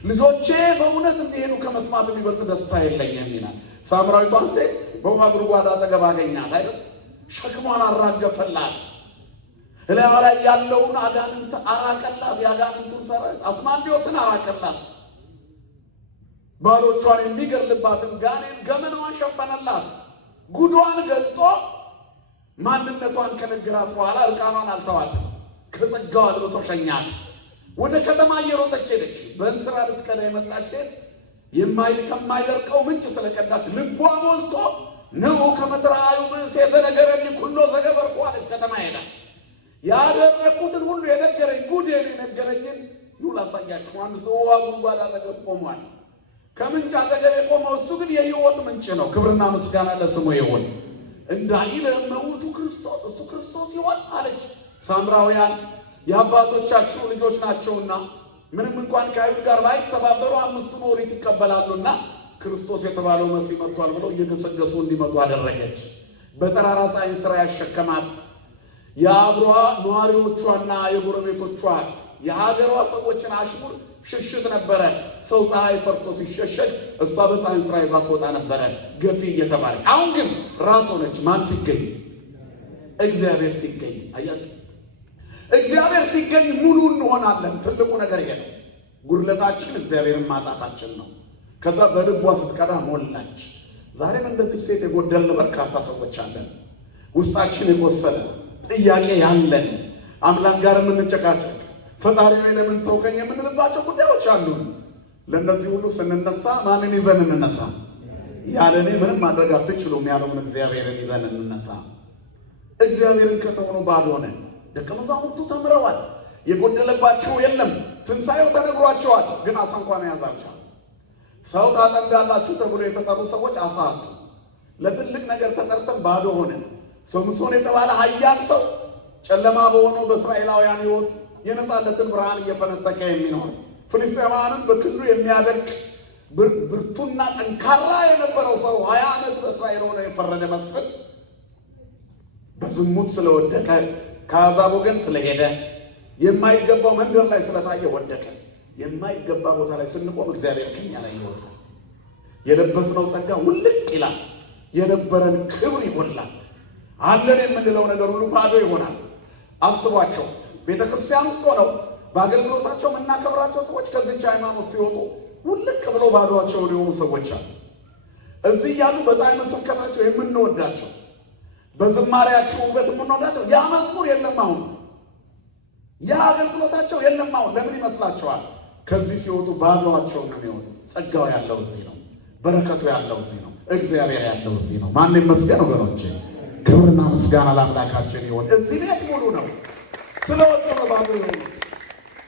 ልጆቼ በእውነት እንዲሄዱ ከመስማት የሚበልጥ ደስታ የለኝም ይላል። ሳምራዊቷን ሴት በውሃ ጉድጓድ አጠገብ አገኛት አይደል? ሸክሟን አራገፈላት። እላዋ ላይ ያለውን አጋንንት አራቀላት። የአጋንንቱን ሰራዊት አስማንዲዮስን አራቀላት። ባሎቿን የሚገድልባትን ጋኔን ገመናዋን ሸፈነላት። ጉዷን ገልጦ ማንነቷን ከነገራት በኋላ እርቃኗን አልተዋትም። ከጸጋው አልብሶ ሸኛት። ወደ ከተማ እየሮጠች ሄደች። በእንስራ ልትቀዳ የመጣች ሴት ከማይደርቀው ምንጭ ስለቀዳች ልቧ ሞልቶ ንዑ ከመትራዩ ብእሴ ዘነገረኒ ኩሎ ዘገበርኩ አለች። ከተማ ሄዳ ያደረግኩትን ሁሉ የነገረኝ ጉዴን የነገረኝን ኑ ላሳያችሁ። አንድ ሰው ውሃ ጉድጓድ አጠገብ ቆሟል። ከምንጭ አጠገብ የቆመው እሱ ግን የሕይወት ምንጭ ነው። ክብርና ምስጋና ለስሙ ይሁን። እንዳይለ መውቱ ክርስቶስ እሱ ክርስቶስ ይሆን አለች። ሳምራውያን የአባቶቻቸው ልጆች ናቸውና ምንም እንኳን ከአይሁድ ጋር ባይተባበሩ አምስቱን ኦሪት ይቀበላሉና ክርስቶስ የተባለው መሲህ መጥቷል ብለው እየገሰገሱ እንዲመጡ አደረገች። በጠራራ ፀሐይ ስራ ያሸከማት የአብሯ ነዋሪዎቿና የጎረቤቶቿ የሀገሯ ሰዎችን አሽሙር ሽሽት ነበረ። ሰው ፀሐይ ፈርቶ ሲሸሸግ እሷ በፀሐይ ስራ ይዛ ትወጣ ነበረ ገፊ እየተባለ። አሁን ግን ራስ ሆነች። ማን ሲገኝ? እግዚአብሔር ሲገኝ። አያችሁ፣ እግዚአብሔር ሲገኝ ሙሉ እንሆናለን። ትልቁ ነገር ይሄ ነው። ጉድለታችን እግዚአብሔርን ማጣታችን ነው። ከዛ በልቧ ስትቀዳ ሞላች። ዛሬም እንደዚህ ሴት የጎደልን በርካታ ሰዎች አለን። ውስጣችን የቆሰለ ጥያቄ ያለን አምላክ ጋር የምንጨቃጨቅ ፈጣሪ ወይ ለምን ተውከኝ የምንልባቸው ጉዳዮች አሉን። ለእነዚህ ሁሉ ስንነሳ ማንን ይዘን እንነሳ? ያለኔ ምንም ማድረግ አትችሉም ያለውን እግዚአብሔርን ይዘን እንነሳ። እግዚአብሔርን ከተሆኑ ባዶ ሆነን ደቀ መዛሙርቱ ተምረዋል። የጎደለባቸው የለም። ትንሣኤው ተነግሯቸዋል። ግን አሳ እንኳን መያዝ አልቻሉም። ሰው ታጠምዳላችሁ ተብሎ የተጠሩ ሰዎች አሳ አጡ። ለትልቅ ነገር ተጠርተን ባዶ ሆነን ሶምሶን የተባለ ኃያል ሰው ጨለማ በሆነው በእስራኤላውያን ሕይወት የነጻነትን ብርሃን እየፈነጠቀ የሚኖር ፍልስጤማውያንን በክንዱ የሚያደቅ ብርቱና ጠንካራ የነበረው ሰው 20 ዓመት በእስራኤል ሆነ የፈረደ መስፍን በዝሙት ስለወደቀ ከአሕዛብ ወገን ስለሄደ የማይገባው መንደር ላይ ስለታየ ወደቀ። የማይገባ ቦታ ላይ ስንቆም እግዚአብሔር ከኛ ላይ ይወጣል። የለበስነው ጸጋ ውልቅ ይላል። የነበረን ክብር ይጎላል። አለን የምንለው ነገር ሁሉ ባዶ ይሆናል። አስቧቸው። ቤተ ክርስቲያን ውስጥ ሆነው በአገልግሎታቸው የምናከብራቸው ሰዎች ከዚህች ሃይማኖት ሲወጡ ውልቅ ብለው ባዶአቸው የሆኑ ሰዎች አሉ። እዚህ ያሉ በጣም ስብከታቸው የምንወዳቸው በዝማሬያቸው ውበት የምንወዳቸው ያ መዝሙር የለም አሁን፣ ያ አገልግሎታቸው የለም አሁን። ለምን ይመስላችኋል? ከዚህ ሲወጡ ባዶአቸው ነው የሚወጡ። ጸጋው ያለው እዚህ ነው። በረከቱ ያለው እዚህ ነው። እግዚአብሔር ያለው እዚህ ነው። ማን ይመስገን ወገኖቼ? ክብርና ምስጋና ለአምላካችን ይሁን። እዚህ ቤት ሙሉ ነው። ስለወጡ ነው ባዶ የሆኑት።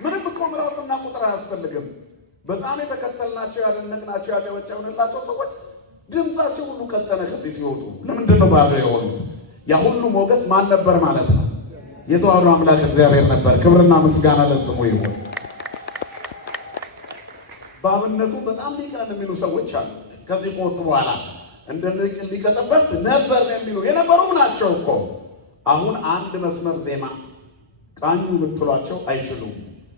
ምንም እኮ ምዕራፍና ቁጥር አያስፈልግም። በጣም የተከተልናቸው ያደነቅናቸው ያጨበጨብንላቸው ሰዎች ድምፃቸው ሁሉ ቀጠነ ከዚህ ሲወጡ። ለምንድን ነው ባዶ የሆኑት? ያ ሁሉ ሞገስ ማን ነበር ማለት ነው? የተዋሕዶ አምላክ እግዚአብሔር ነበር። ክብርና ምስጋና ለስሙ ይሁን። በአብነቱ በጣም ሊቀን የሚሉ ሰዎች አሉ። ከዚህ ከወጡ በኋላ እንደ ሊቀጥበት ነበር የሚሉ የነበሩም ናቸው እኮ። አሁን አንድ መስመር ዜማ ቃኙ ብትሏቸው አይችሉም።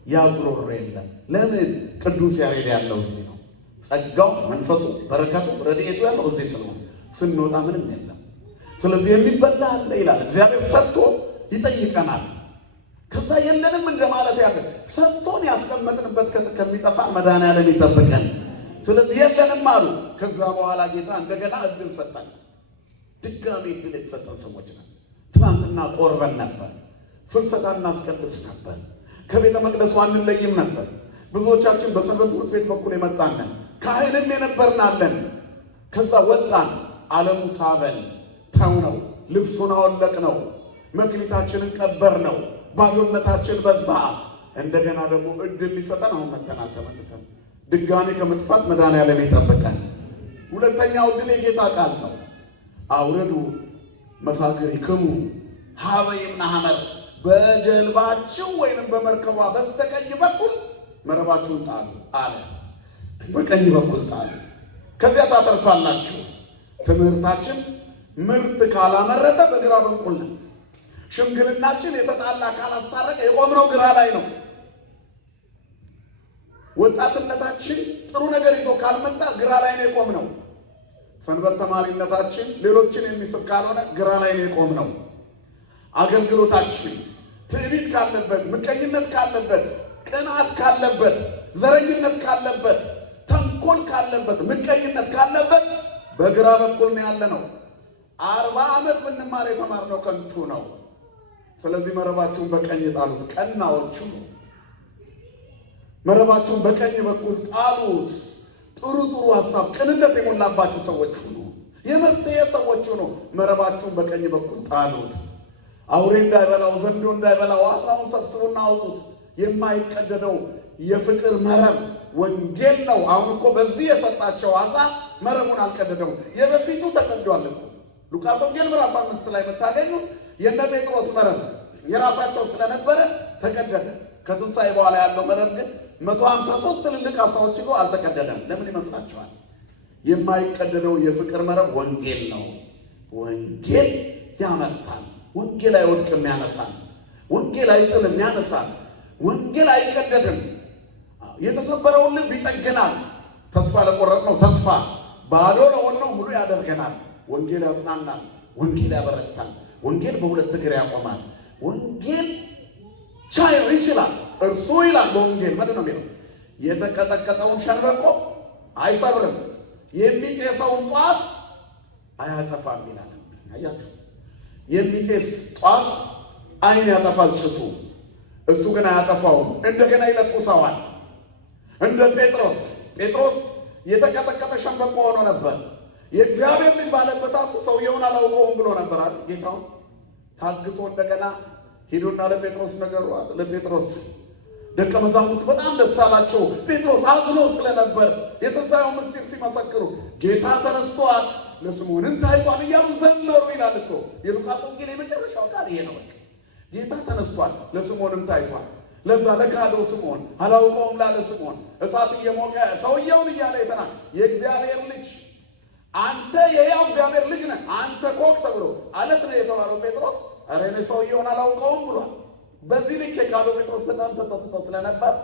ያጉሮሮ የለም። ለምን? ቅዱስ ያሬድ ያለው እዚህ ነው። ጸጋው፣ መንፈሱ፣ በረከቱ፣ ረድኤቱ ያለው እዚህ ስለሆነ ስንወጣ ምንም የለም። ስለዚህ የሚበላ አለ ይላል እግዚአብሔር። ሰጥቶ ይጠይቀናል። ከዛ የለንም እንደማለት ያለ ሰጥቶን ያስቀመጥንበት ከሚጠፋ መድኃኔዓለም ይጠብቀን። ስለዚህ የለንም አሉ። ከዛ በኋላ ጌታ እንደገና እድል ሰጠን። ድጋሜ እድል የተሰጠን ሰዎች ነን። ትናንትና ቆርበን ነበር። ፍልሰታ እናስቀድስ ነበር። ከቤተ መቅደሱ አንለይም ነበር። ብዙዎቻችን በሰንበት ትምህርት ቤት በኩል የመጣንን ካህንም የነበርናለን። ከዛ ወጣን። ዓለሙ ሳበን፣ ተው ነው፣ ልብሱን አወለቅ ነው፣ መክሊታችንን ቀበር ነው፣ ባዶነታችን በዛ። እንደገና ደግሞ እድል ሊሰጠን አሁን መተናል። ተመልሰን ድጋሜ ከመጥፋት መድኃኔዓለም ይጠብቀን። ሁለተኛው እድል የጌታ ቃል ነው። አውረዱ መሳግሪክሙ ሀበ ይምና ሐመር፣ በጀልባችሁ ወይንም በመርከቧ በስተቀኝ በኩል መረባችሁን ጣሉ አለ። በቀኝ በኩል ጣሉ፣ ከዚያ ታተርፋላችሁ። ትምህርታችን ምርት ካላመረተ በግራ በኩል ነው። ሽምግልናችን የተጣላ ካላስታረቀ የቆምነው ግራ ላይ ነው። ወጣትነታችን ጥሩ ነገር ይዞ ካልመጣ ግራ ላይ ነው የቆምነው። ሰንበት ተማሪነታችን ሌሎችን የሚስብ ካልሆነ ግራ ላይ ነው የቆምነው። አገልግሎታችን ትዕቢት ካለበት፣ ምቀኝነት ካለበት፣ ቅናት ካለበት፣ ዘረኝነት ካለበት፣ ተንኮል ካለበት፣ ምቀኝነት ካለበት በግራ በኩል ነው ያለነው። 40 ዓመት ብንማር የተማርነው ከንቱ ነው። ስለዚህ መረባችሁን በቀኝ ጣሉት። ቀናዎቹ መረባችሁን በቀኝ በኩል ጣሉት። ጥሩ ሐሳብ፣ ቅንነት የሞላባችሁ ሰዎች ሁኑ። የመፍትሄ ሰዎች ሁኑ። መረባችሁን በቀኝ በኩል ጣሉት። አውሬ እንዳይበላው፣ ዘንዶ እንዳይበላው ዓሣውን ሰብስቡና አውጡት። የማይቀደደው የፍቅር መረብ ወንጌል ነው። አሁን እኮ በዚህ የሰጣቸው ዓሣ መረቡን አልቀደደው። የበፊቱ ተቀዷል እኮ ሉቃስ ወንጌል ምዕራፍ 5 ላይ የምታገኙት የነ ጴጥሮስ መረብ የራሳቸው ስለነበረ ተቀደደ። ከትንሣኤ በኋላ ያለው መረብ ግን 153 ትልልቅ ዓሣዎች ይዞ አልተቀደደም። ለምን ይመስላችኋል? የማይቀደደው የፍቅር መረብ ወንጌል ነው። ወንጌል ያመርታል። ወንጌል አይወድቅም፣ ያነሳል። ወንጌል አይጥልም፣ ያነሳል። ወንጌል አይቀደድም። የተሰበረውን ልብ ይጠግናል። ተስፋ ለቆረጥነው ተስፋ፣ ባዶ ለሆነው ሙሉ ያደርገናል። ወንጌል ያጽናናል። ወንጌል ያበረታል። ወንጌል በሁለት እግር ያቆማል። ወንጌል ቻይ ይችላል። እርሱ ይላል በወንጌል ምንድን ነው የሚለው? የተቀጠቀጠውን ሸንበቆ አይሰብርም፣ የሚጤሰውን ጧፍ አያጠፋም ይላል። አያችሁ፣ የሚጤስ ጧፍ አይን ያጠፋል ጭሱ፣ እሱ ግን አያጠፋውም። እንደገና ይለቁሰዋል። እንደ ጴጥሮስ የተቀጠቀጠ ሸንበቆ ሆኖ ነበር። የእግዚአብሔር ልጅ ባለበት አፉ ሰውየውን አላውቀውም ብሎ ነበር አይደል? ጌታውን ታግሶ እንደገና ሄዶና ለጴጥሮስ ነገሩ አለ። ለጴጥሮስ ደቀ መዛሙርት በጣም ደስ አላቸው። ጴጥሮስ አዝኖ ስለነበር የትንሣኤው ምስጢር ሲመሰክሩ ጌታ ተነስቷል፣ ለስምዖንም ታይቷል እያሉ ዘመሩ ይላል እኮ የሉቃስ ወንጌል የመጨረሻው ቃል ይሄ ነው። ጌታ ተነስቷል፣ ለስምዖንም ታይቷል። ለዛ ለካደው ስምዖን፣ አላውቀውም ላለ ስምዖን እሳት እየሞቀ ሰውየውን እያለ የእግዚአብሔር ልጅ አንተ የሕያው እግዚአብሔር ልጅ ነህ አንተ ኮክ ተብሎ አለት ነው የተባለው ጴጥሮስ ኧረ እኔ ሰውየውን አላውቀውም ብሏል። በዚህ ልክ የካደው ጴጥሮስ በጣም ተጸጽቶ ስለነበር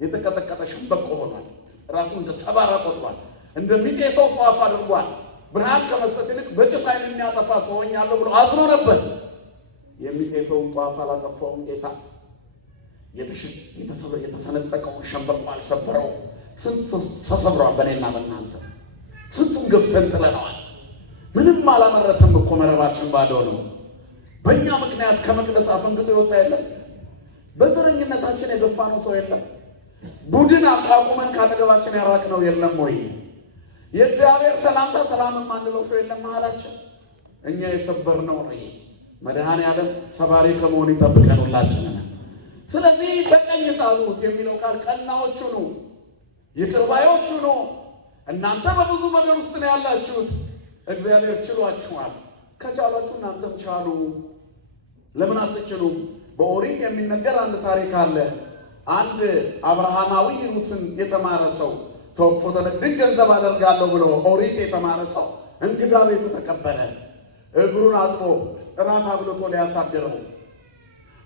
የተቀጠቀጠ ሸንበቆ ሆኗል። ራሱን እንደ ሰባራ ቆጥሯል። እንደሚጤሰው ጧፍ አድርጓል። ብርሃን ከመስጠት ይልቅ በጭስ ዓይን የሚያጠፋ ሰው ሆኛለሁ ብሎ አዝኖ ነበር። የሚጤሰውን ጧፍ አላጠፋውም ጌታ። የተሰነጠቀውን ሸንበቆ አልሰበረው። ስንት ተሰብሯል በእኔና በእናንተ። ስንቱን ገፍተን ጥለነዋል። ምንም አላመረተም እኮ መረባችን ባዶ ነው። በእኛ ምክንያት ከመቅደስ አፈንግጦ የወጣ የለም። በዘረኝነታችን የገፋነው ሰው የለም። ቡድን አቋቁመን ካጠገባችን ያራቅነው የለም ወይ? የእግዚአብሔር ሰላምታ ሰላም የማንለው ሰው የለም መሃላችን። እኛ የሰበርነው ነው። መድኃኔዓለም ሰባሪ ከመሆን ይጠብቀን ሁላችንን። ስለዚህ በቀኝ ጣሉት የሚለው ቃል ቀናዎቹ ነው፣ ይቅር ባዮቹ ነው። እናንተ በብዙ በደል ውስጥ ነው ያላችሁት። እግዚአብሔር ችሏችኋል። ከቻላችሁ እናንተም ቻሉ። ለምን አትችሉም? በኦሪት የሚነገር አንድ ታሪክ አለ። አንድ አብርሃማዊ ሩትን የተማረ ሰው ተወቅፎ ተነግድን ገንዘብ አደርጋለሁ ብሎ ኦሪት የተማረ ሰው እንግዳ ቤቱ ተቀበለ። እግሩን አጥቦ እራት አብልቶ ሊያሳድረው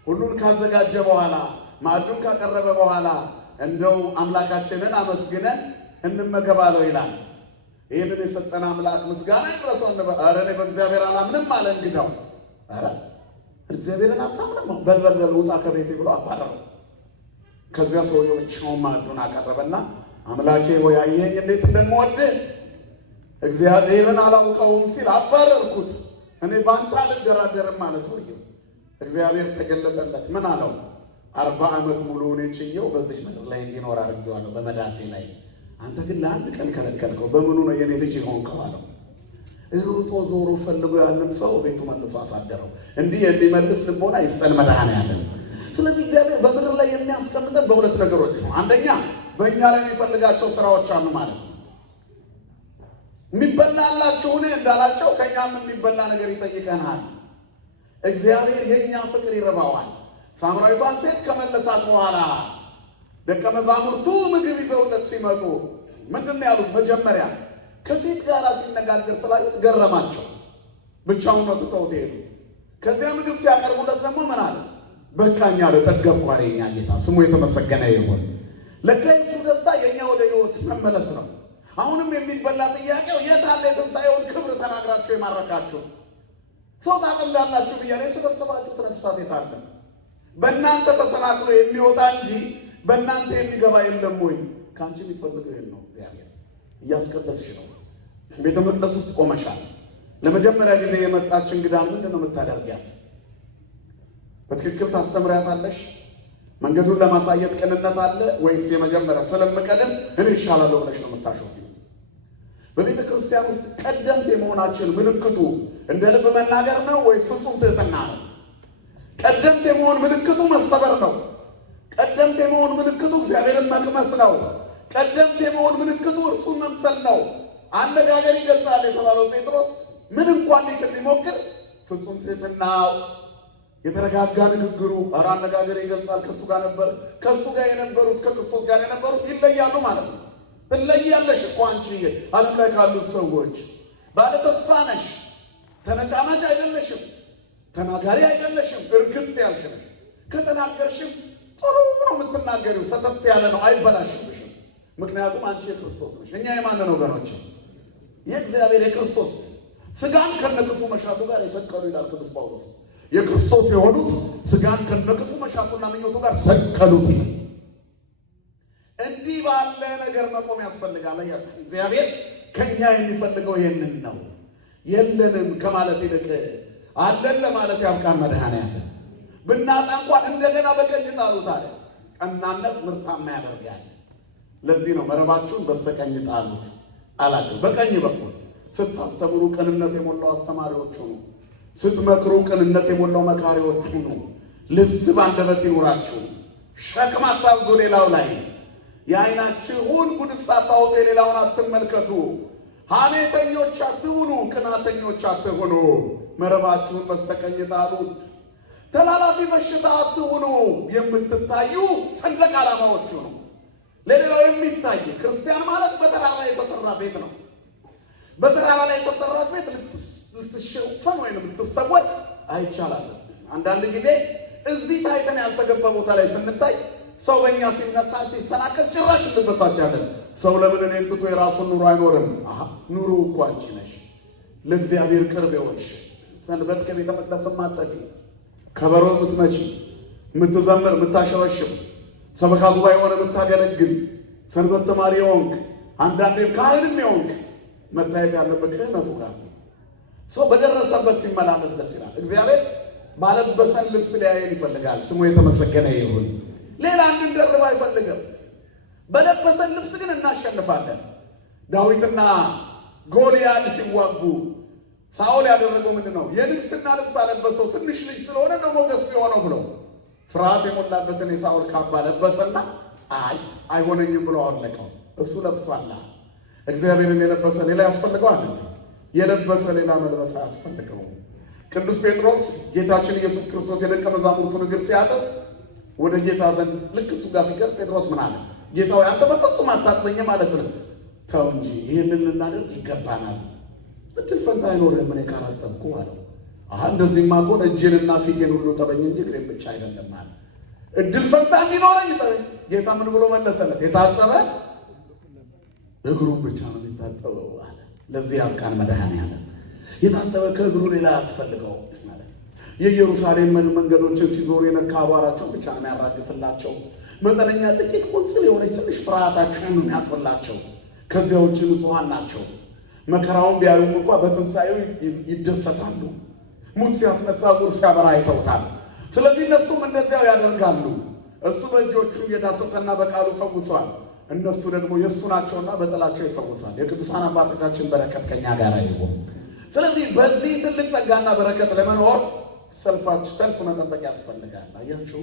ሁሉን ካዘጋጀ በኋላ ማዕዱን ካቀረበ በኋላ እንደው አምላካችንን አመስግነን እንመገባለው ይላል። ይህንን የሰጠን አምላክ ምስጋና ይድረሰው። ኧረ እኔ በእግዚአብሔር አላምንም አለ እንግዳው። ኧረ እግዚአብሔርን አታምንም? በልበልበል ውጣ ከቤቴ ብሎ አባረረው። ከዚያ ሰውየው ብቻውን ማዕዱን አቀረበና አምላኬ ሆይ አየኸኝ እንዴት እንደምወድህ፣ እግዚአብሔርን አላውቀውም ሲል አባረርኩት። እኔ በአንተ አልደራደርም አለ ሰውየው። እግዚአብሔር ተገለጠለት። ምን አለው? 40 ዓመት ሙሉ እኔ ችዬው በዚህ ምድር ላይ እንዲኖር አድርጌዋለሁ በመዳፌ ላይ። አንተ ግን ለአንድ ቀን ከለከልከው። በምኑ ነው የኔ ልጅ የሆንከው አለው። ሩጦ ዞሮ ፈልጎ ያንን ሰው ቤቱ መልሶ አሳደረው። እንዲህ የሚመልስ ልቦና ይስጠን መድኃኔዓለም። ስለዚህ እግዚአብሔር በምድር ላይ የሚያስቀምጠን በሁለት ነገሮች ነው። አንደኛ በእኛ ላይ የሚፈልጋቸው ስራዎች አሉ ማለት ነው። የሚበላላችሁን እንዳላቸው ከእኛም የሚበላ ነገር ይጠይቀናል። እግዚአብሔር የእኛ ፍቅር ይረባዋል። ሳምራዊቷን ሴት ከመለሳት በኋላ ደቀ መዛሙርቱ ምግብ ይዘውለት ሲመጡ ምንድን ነው ያሉት? መጀመሪያ ከሴት ጋር ሲነጋገር ስላዩት ገረማቸው። ብቻውን ነው ትተውት ሄዱት። ከዚያ ምግብ ሲያቀርቡለት ደግሞ ምን አለ? በቃኝ አለ፣ ጠገብኩ አለ። የእኛ ጌታ ስሙ የተመሰገነ ይሁን። ለከይሱ ደስታ የኛ ወደ ህይወት መመለስ ነው። አሁንም የሚበላ ጥያቄው የት አለ የትንሣኤውን ክብር ተናግራችሁ የማረካችሁ ሰው ታጠምዳላችሁ ብያለሁ። የሰበሰባችሁት ነፍሳት የት አለ? በእናንተ ተሰናክሎ የሚወጣ እንጂ በእናንተ የሚገባ የለም ወይ? ከአንቺ የሚፈልገው ይሄን ነው። እግዚአብሔር እያስቀደስሽ ነው። ቤተ መቅደስ ውስጥ ቆመሻል። ለመጀመሪያ ጊዜ የመጣች እንግዳን ምንድን ነው የምታደርጊያት? በትክክል ታስተምሪያታለሽ? መንገዱን ለማሳየት ቅንነት አለ ወይስ የመጀመሪያ ስለምቀድም እኔ ይሻላለሁ ብለሽ ነው የምታሾፊው? በቤተ ክርስቲያን ውስጥ ቀደምት የመሆናችን ምልክቱ እንደ ልብ መናገር ነው ወይስ ፍጹም ትህትና ነው? ቀደምት የመሆን ምልክቱ መሰበር ነው። ቀደምት የመሆን ምልክቱ እግዚአብሔርን መቅመስ ነው። ቀደምት የመሆን ምልክቱ እርሱን መምሰል ነው። አነጋገር ይገልጣል የተባለው ጴጥሮስ ምን እንኳን ሊክድ ሊሞክር ፍጹም ትህትናው የተረጋጋ ንግግሩ ኧረ አነጋገር ይገልጻል። ከእሱ ጋር ነበር። ከእሱ ጋር የነበሩት ከክርስቶስ ጋር የነበሩት ይለያሉ ማለት ነው። ትለያለሽ እኮ አንቺ ዓለም ላይ ካሉት ሰዎች ባለ ተስፋ ነሽ። ተነጫናጭ አይደለሽም። ተናጋሪ አይደለሽም። እርግጥ ያልሽ ነሽ። ከተናገርሽም ጥሩ ነው የምትናገሪው። ሰተት ያለ ነው፣ አይበላሽብሽም። ምክንያቱም አንቺ የክርስቶስ ነሽ። እኛ የማንን ወገኖች? የእግዚአብሔር የክርስቶስ ሥጋን ከነክፉ መሻቱ ጋር የሰቀሉ ይላል ቅዱስ ጳውሎስ። የክርስቶስ የሆኑት ሥጋን ከነክፉ መሻቱና ምኞቱ ጋር ሰቀሉት ይላል። እንዲህ ባለ ነገር መቆም ያስፈልጋል። እግዚአብሔር ከኛ የሚፈልገው ይሄንን ነው። የለንም ከማለት ይልቅ አለን ለማለት ያብቃን። መድኃኔዓለም ብናጣ እንኳን እንደገና በቀኝ ጣሉት አለ። ቀናነት ምርታማ ያደርጋል። ለዚህ ነው መረባችሁን በስተቀኝ ጣሉት አላቸው። በቀኝ በኩል ስታስተምሩ ቅንነት የሞላው አስተማሪዎች ሁኑ። ስትመክሩ ቅንነት የሞላው መካሪዎች ሁኑ። ልዝብ አንደበት ይኑራችሁ። ሸክም አታብዙ ሌላው ላይ። የዓይናችሁን ጉድፍ ሳታወጡ የሌላውን አትመልከቱ። ሐሜተኞች አትሁኑ፣ ቅናተኞች አትሁኑ። መረባችሁን በስተቀኝ ጣሉት። ተላላፊ በሽታ አትሁኑ። የምትታዩ ሰንደቅ ዓላማዎቹ ነው። ለሌላው የሚታይ ክርስቲያን ማለት በተራራ ላይ የተሰራ ቤት ነው። በተራራ ላይ የተሰራች ቤት ልትሸፈን ወይም ልትሰወር አይቻላትም። አንዳንድ ጊዜ እዚህ ታይተን ያልተገባ ቦታ ላይ ስንታይ ሰው በእኛ ሲነሳ ሲሰናከል ጭራሽ እንበሳጫለን። ሰው ለምን እኔን ትቶ የራሱን ኑሮ አይኖርም? ኑሮ እኮ አንቺ ነሽ። ለእግዚአብሔር ቅርብ የሆንሽ ሰንበት ከቤተ መቅደስ ማጠፊ ከበሮ የምትመቺ የምትዘምር የምታሸበሽብ ሰበካ ጉባኤ ሆነ የምታገለግል ሰንበት ተማሪ የሆንክ አንዳንዴም ካህንም የሆንክ መታየት ያለበት ክህነቱ ጋር ሰው በደረሰበት ሲመላለስ ደስ ይላል። እግዚአብሔር ባለበሰን ልብስ ሊያየን ይፈልጋል። ስሙ የተመሰገነ ይሁን። ሌላ እንድንደርብ አይፈልግም። በለበሰን ልብስ ግን እናሸንፋለን። ዳዊትና ጎልያድ ሲዋጉ ሳኦል ያደረገው ምንድን ነው? የንግስና ልብስ አለበሰው። ትንሽ ልጅ ስለሆነ ነው ሞገስ የሆነው ብሎ ፍርሃት የሞላበትን የሳኦል ካባ ለበሰና አይሆነኝም ብሎ አወለቀው። እሱ ለብሷል። እግዚአብሔርን የለበሰ ሌላ ያስፈልገዋል? የለበሰ ሌላ መልበስ አያስፈልገውም። ቅዱስ ጴጥሮስ ጌታችን ኢየሱስ ክርስቶስ የደቀ መዛሙርቱን እግር ሲያጥብ ወደ ጌታ ዘንድ ልክ እሱ ጋር ሲቀር ጴጥሮስ ምን አለ? ጌታ ሆይ አንተ በፍጹም አታጥበኝም ማለት ነው። ተው እንጂ ይህንን ልናደርግ ይገባናል። እድል ፈንታ አይኖርህም እኔ ካላጠብኩ አለው። እንደዚህማ ከሆነ እጄንና ፊቴን ሁሉ ጠበኝ እንጂ እግሬን ብቻ አይደለም አለ። እድል ፈንታ እንዲኖረኝ ጠበኝ። ጌታ ምን ብሎ መለሰለት? የታጠበ እግሩን ብቻ ነው የሚታጠበው አለ። ለዚህ ያብቃን መድኃኔዓለም። የታጠበ ከእግሩ ሌላ ያስፈልገው ማለት የኢየሩሳሌም መንገዶችን ሲዞር የነካ አቧራቸው ብቻ ነው የሚያራግፍላቸው። መጠነኛ ጥቂት ቁንጽል የሆነች ትንሽ ፍርሃታቸውን ነው የሚያጥላቸው። ከዚያ ውጭ ንጹሐን ናቸው። መከራውን ቢያዩም እንኳ በትንሣኤው ይደሰታሉ። ሙት ሲያስነሳ ዙር ሲያበራ አይተውታል። ስለዚህ እነሱም እንደዚያው ያደርጋሉ። እሱ በእጆቹ የዳሰሰና በቃሉ ፈውሷል። እነሱ ደግሞ የእሱ ናቸውና በጥላቸው ይፈውሳል። የቅዱሳን አባቶቻችን በረከት ከኛ ጋር ይሁን። ስለዚህ በዚህ ትልቅ ጸጋና በረከት ለመኖር ሰልፍ መጠበቅ ያስፈልጋል። አያችሁ፣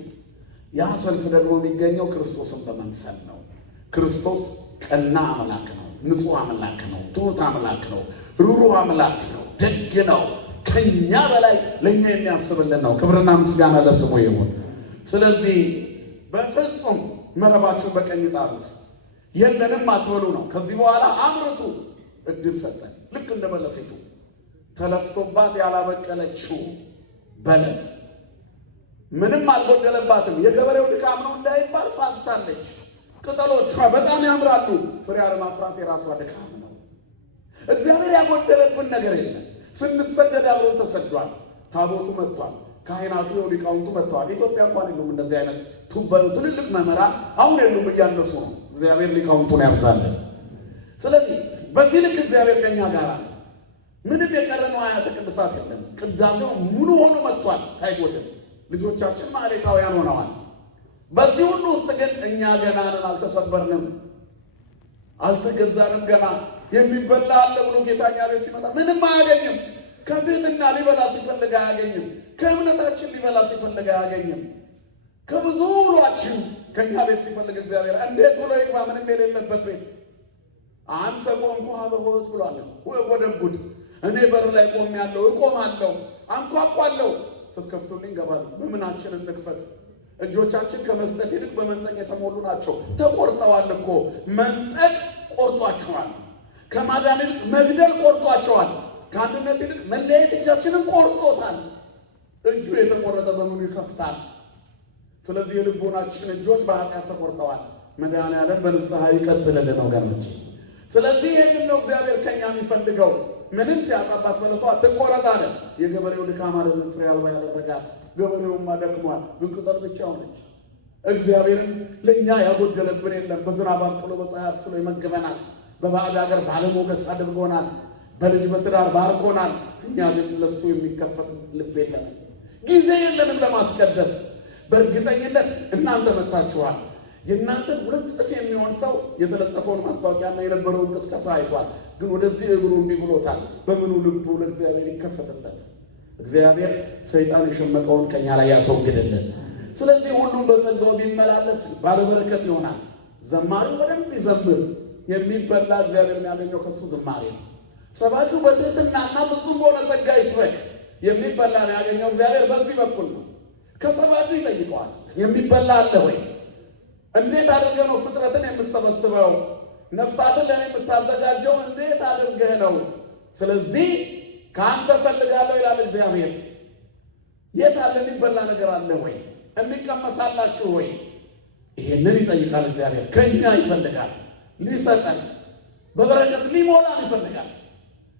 ያ ሰልፍ ደግሞ የሚገኘው ክርስቶስን በመምሰል ነው። ክርስቶስ ቀና አምላክ ነው፣ ንጹሕ አምላክ ነው፣ ትሑት አምላክ ነው፣ ሩሩህ አምላክ ነው፣ ደግ ነው። ከኛ በላይ ለእኛ የሚያስብልን ነው። ክብርና ምስጋና ለስሙ ይሁን። ስለዚህ በፍጹም መረባችሁን በቀኝ ጣሉት፣ የለንም አትበሉ ነው። ከዚህ በኋላ አምርቱ እድል ሰጠን። ልክ እንደ በለሲቱ ተለፍቶባት ያላበቀለችው በለስ ምንም አልጎደለባትም። የገበሬው ድካም ነው እንዳይባል ፋስታለች። ቅጠሎቿ በጣም ያምራሉ። ፍሬ አለማፍራት የራሷ ድካም ነው። እግዚአብሔር ያጎደለብን ነገር የለም። ስንሰደድ አብሮን ተሰዷል። ታቦቱ መጥቷል። ካህናቱ ሊቃውንቱ መጥተዋል። ኢትዮጵያ እንኳን የሉም እንደዚህ አይነት ትልልቅ መምህራን አሁን የሉም፣ እያነሱ ነው። እግዚአብሔር ሊቃውንቱን ያብዛልን። ስለዚህ በዚህ ልክ እግዚአብሔር ከኛ ጋር አለ። ምንም የቀረነው አያተ ቅድሳት የለም። ቅዳሴው ሙሉ ሆኖ መጥቷል ሳይጎድል። ልጆቻችን ማህሌታውያን ሆነዋል። በዚህ ሁሉ ውስጥ ግን እኛ ገና ነን፣ አልተሰበርንም፣ አልተገዛንም። ገና የሚበላ አለ ብሎ ጌታ እኛ ቤት ሲመጣ ምንም አያገኝም። ከትህትና ሊበላ ሲፈልግ አያገኝም። ከእምነታችን ሊበላ ሲፈልግ አያገኝም። ከብዙ ውሏችን ከእኛ ቤት ሲፈልግ እግዚአብሔር እንዴት ብሎ ይግባ? ምንም የሌለበት ቤት አንሰ ቆምኩ ሀበሆት ብሏል። ወደ ጉድ እኔ በር ላይ ቆሜያለሁ፣ እቆማለሁ፣ አንኳኳለሁ፣ ስትከፍቱልኝ እገባለሁ። በምናችን እንክፈት? እጆቻችን ከመስጠት ይልቅ በመንጠቅ የተሞሉ ናቸው። ተቆርጠዋል እኮ። መንጠቅ ቆርጧቸዋል። ከማዳን ይልቅ መግደል ቆርጧቸዋል። ከአንድነት ይልቅ መለየት እጃችንን ቆርጦታል። እጁ የተቆረጠ በምኑ ይከፍታል? ስለዚህ የልቦናችን እጆች በኃጢአት ተቆርጠዋል። መድኃኔዓለም በንስሐ ይቀጥልልን ወገኖች። ስለዚህ ይህንን ነው እግዚአብሔር ከኛ የሚፈልገው። ምንም ሲያጣባት በለሷ ትቆረጥ አለ። የገበሬው ድካም አለ ፍሬ አልባ ያደረጋት። ገበሬውማ ደክሟል፣ ግን ቅጠል ብቻ ሆነች። እግዚአብሔርን ለእኛ ያጎደለብን የለም። በዝናብ አብቅሎ በፀሐይ አብስሎ ይመግበናል። በባዕድ ሀገር ባለሞገስ አድርጎናል። በልጅ በትዳር ባርኮናል። እኛ ግን ለሱ የሚከፈት ልብ የለም፣ ጊዜ የለንም ለማስቀደስ። በእርግጠኝነት እናንተ መጥታችኋል። የእናንተን 2 እጥፍ የሚሆን ሰው የተለጠፈውን ማስታወቂያና የነበረውን ቅስቀሳ አይቷል። ግን ወደዚህ እግሩ እምቢ ብሎታል። በምኑ ልቡ ለእግዚአብሔር ይከፈትለት? እግዚአብሔር ሰይጣን የሸመቀውን ከኛ ላይ ያስወግድልን። ስለዚህ ሁሉም በጸጋው ቢመላለስ ባለበረከት ይሆናል። ዘማሪው በደንብ ይዘምር። የሚበላ እግዚአብሔር የሚያገኘው ከሱ ዝማሬ ነው። ሰባኪው በትህትናና ፍጹም በሆነ ጸጋ ይስበክ። የሚበላ የሚያገኘው እግዚአብሔር በዚህ በኩል ነው። ከሰባኪው ይጠይቀዋል፣ የሚበላ አለ ወይ? እንዴት አድርገህ ነው ፍጥረትን የምትሰበስበው? ነፍሳትን ለእኔ የምታዘጋጀው እንዴት አድርገህ ነው? ስለዚህ ከአንተ ፈልጋለሁ ይላል እግዚአብሔር። የት አለ? የሚበላ ነገር አለ ወይ? የሚቀመሳላችሁ ወይ? ይሄንን ይጠይቃል እግዚአብሔር። ከኛ ይፈልጋል ሊሰጠን፣ በበረከት ሊሞላን ይፈልጋል።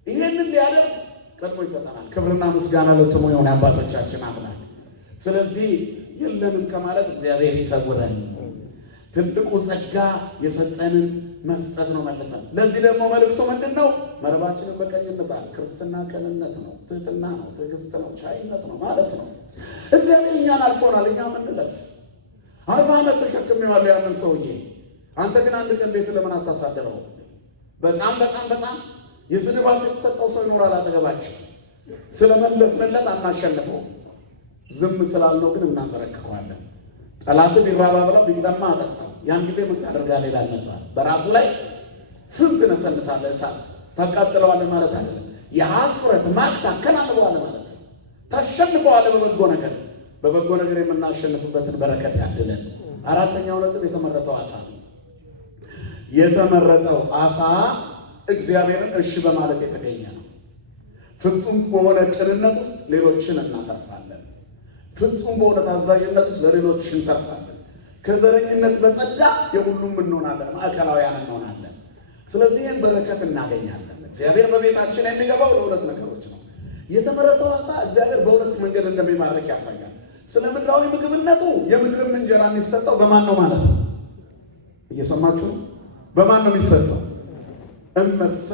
ይሄንን ሊያደርግ ቀድሞ ይሰጠናል። ክብርና ምስጋና ለስሙ የሆነ አባቶቻችን አምላክ። ስለዚህ የለንም ከማለት እግዚአብሔር ይሰውረን። ትልቁ ጸጋ የሰጠንን መስጠት ነው መልሰን። ለዚህ ደግሞ መልእክቱ ምንድን ነው? መረባችንን በቀኝነት አለ። ክርስትና ቅንነት ነው፣ ትህትና ነው፣ ትዕግስት ነው፣ ቻይነት ነው ማለት ነው። እግዚአብሔር እኛን አልፎናል። እኛ ምንለፍ 40 ዓመት ተሸክሜዋለሁ ያንን ሰውዬ። አንተ ግን አንድ ቀን ቤት ለምን አታሳደረው? በጣም በጣም በጣም የስድብ አፍ የተሰጠው ሰው ይኖራል አጠገባችን። ስለመለስንለት አናሸንፈው። ዝም ስላልነው ግን እናንበረክከዋለን። ጠላት ቢራባ ብለው ቢጠማ አጠጣው። ያን ጊዜ ምን ታደርጋለህ ይላል መጽሐፍ። በራሱ ላይ ፍም ትነሰንሳለህ፣ እሳት ታቃጥለዋለህ ማለት አይደለም። የኀፍረት ማቅ ታከናንበዋለህ ማለት ነው። ታሸንፈዋለህ በበጎ ነገር። በበጎ ነገር የምናሸንፍበትን በረከት ያድለን። አራተኛው ነጥብ የተመረጠው ዓሣ ነው። የተመረጠው ዓሣ እግዚአብሔርን እሺ በማለት የተገኘ ነው። ፍጹም በሆነ ቅንነት ውስጥ ሌሎችን እናተርፋለን። ፍጹም በሆነ ታዛዥነት ውስጥ ለሌሎች እንተርፋለን። ከዘረኝነት በጸዳ የሁሉም እንሆናለን፣ ማዕከላውያን እንሆናለን። ስለዚህ ይህን በረከት እናገኛለን። እግዚአብሔር በቤታችን የሚገባው ለሁለት ነገሮች ነው። የተመረጠው ዓሣ እግዚአብሔር በሁለት መንገድ እንደሚባርክ ያሳያል። ስለ ምድራዊ ምግብነቱ የምድርን እንጀራ የሚሰጠው በማን ነው ማለት ነው? እየሰማችሁ ነው? በማን ነው የሚሰጠው? እመሰ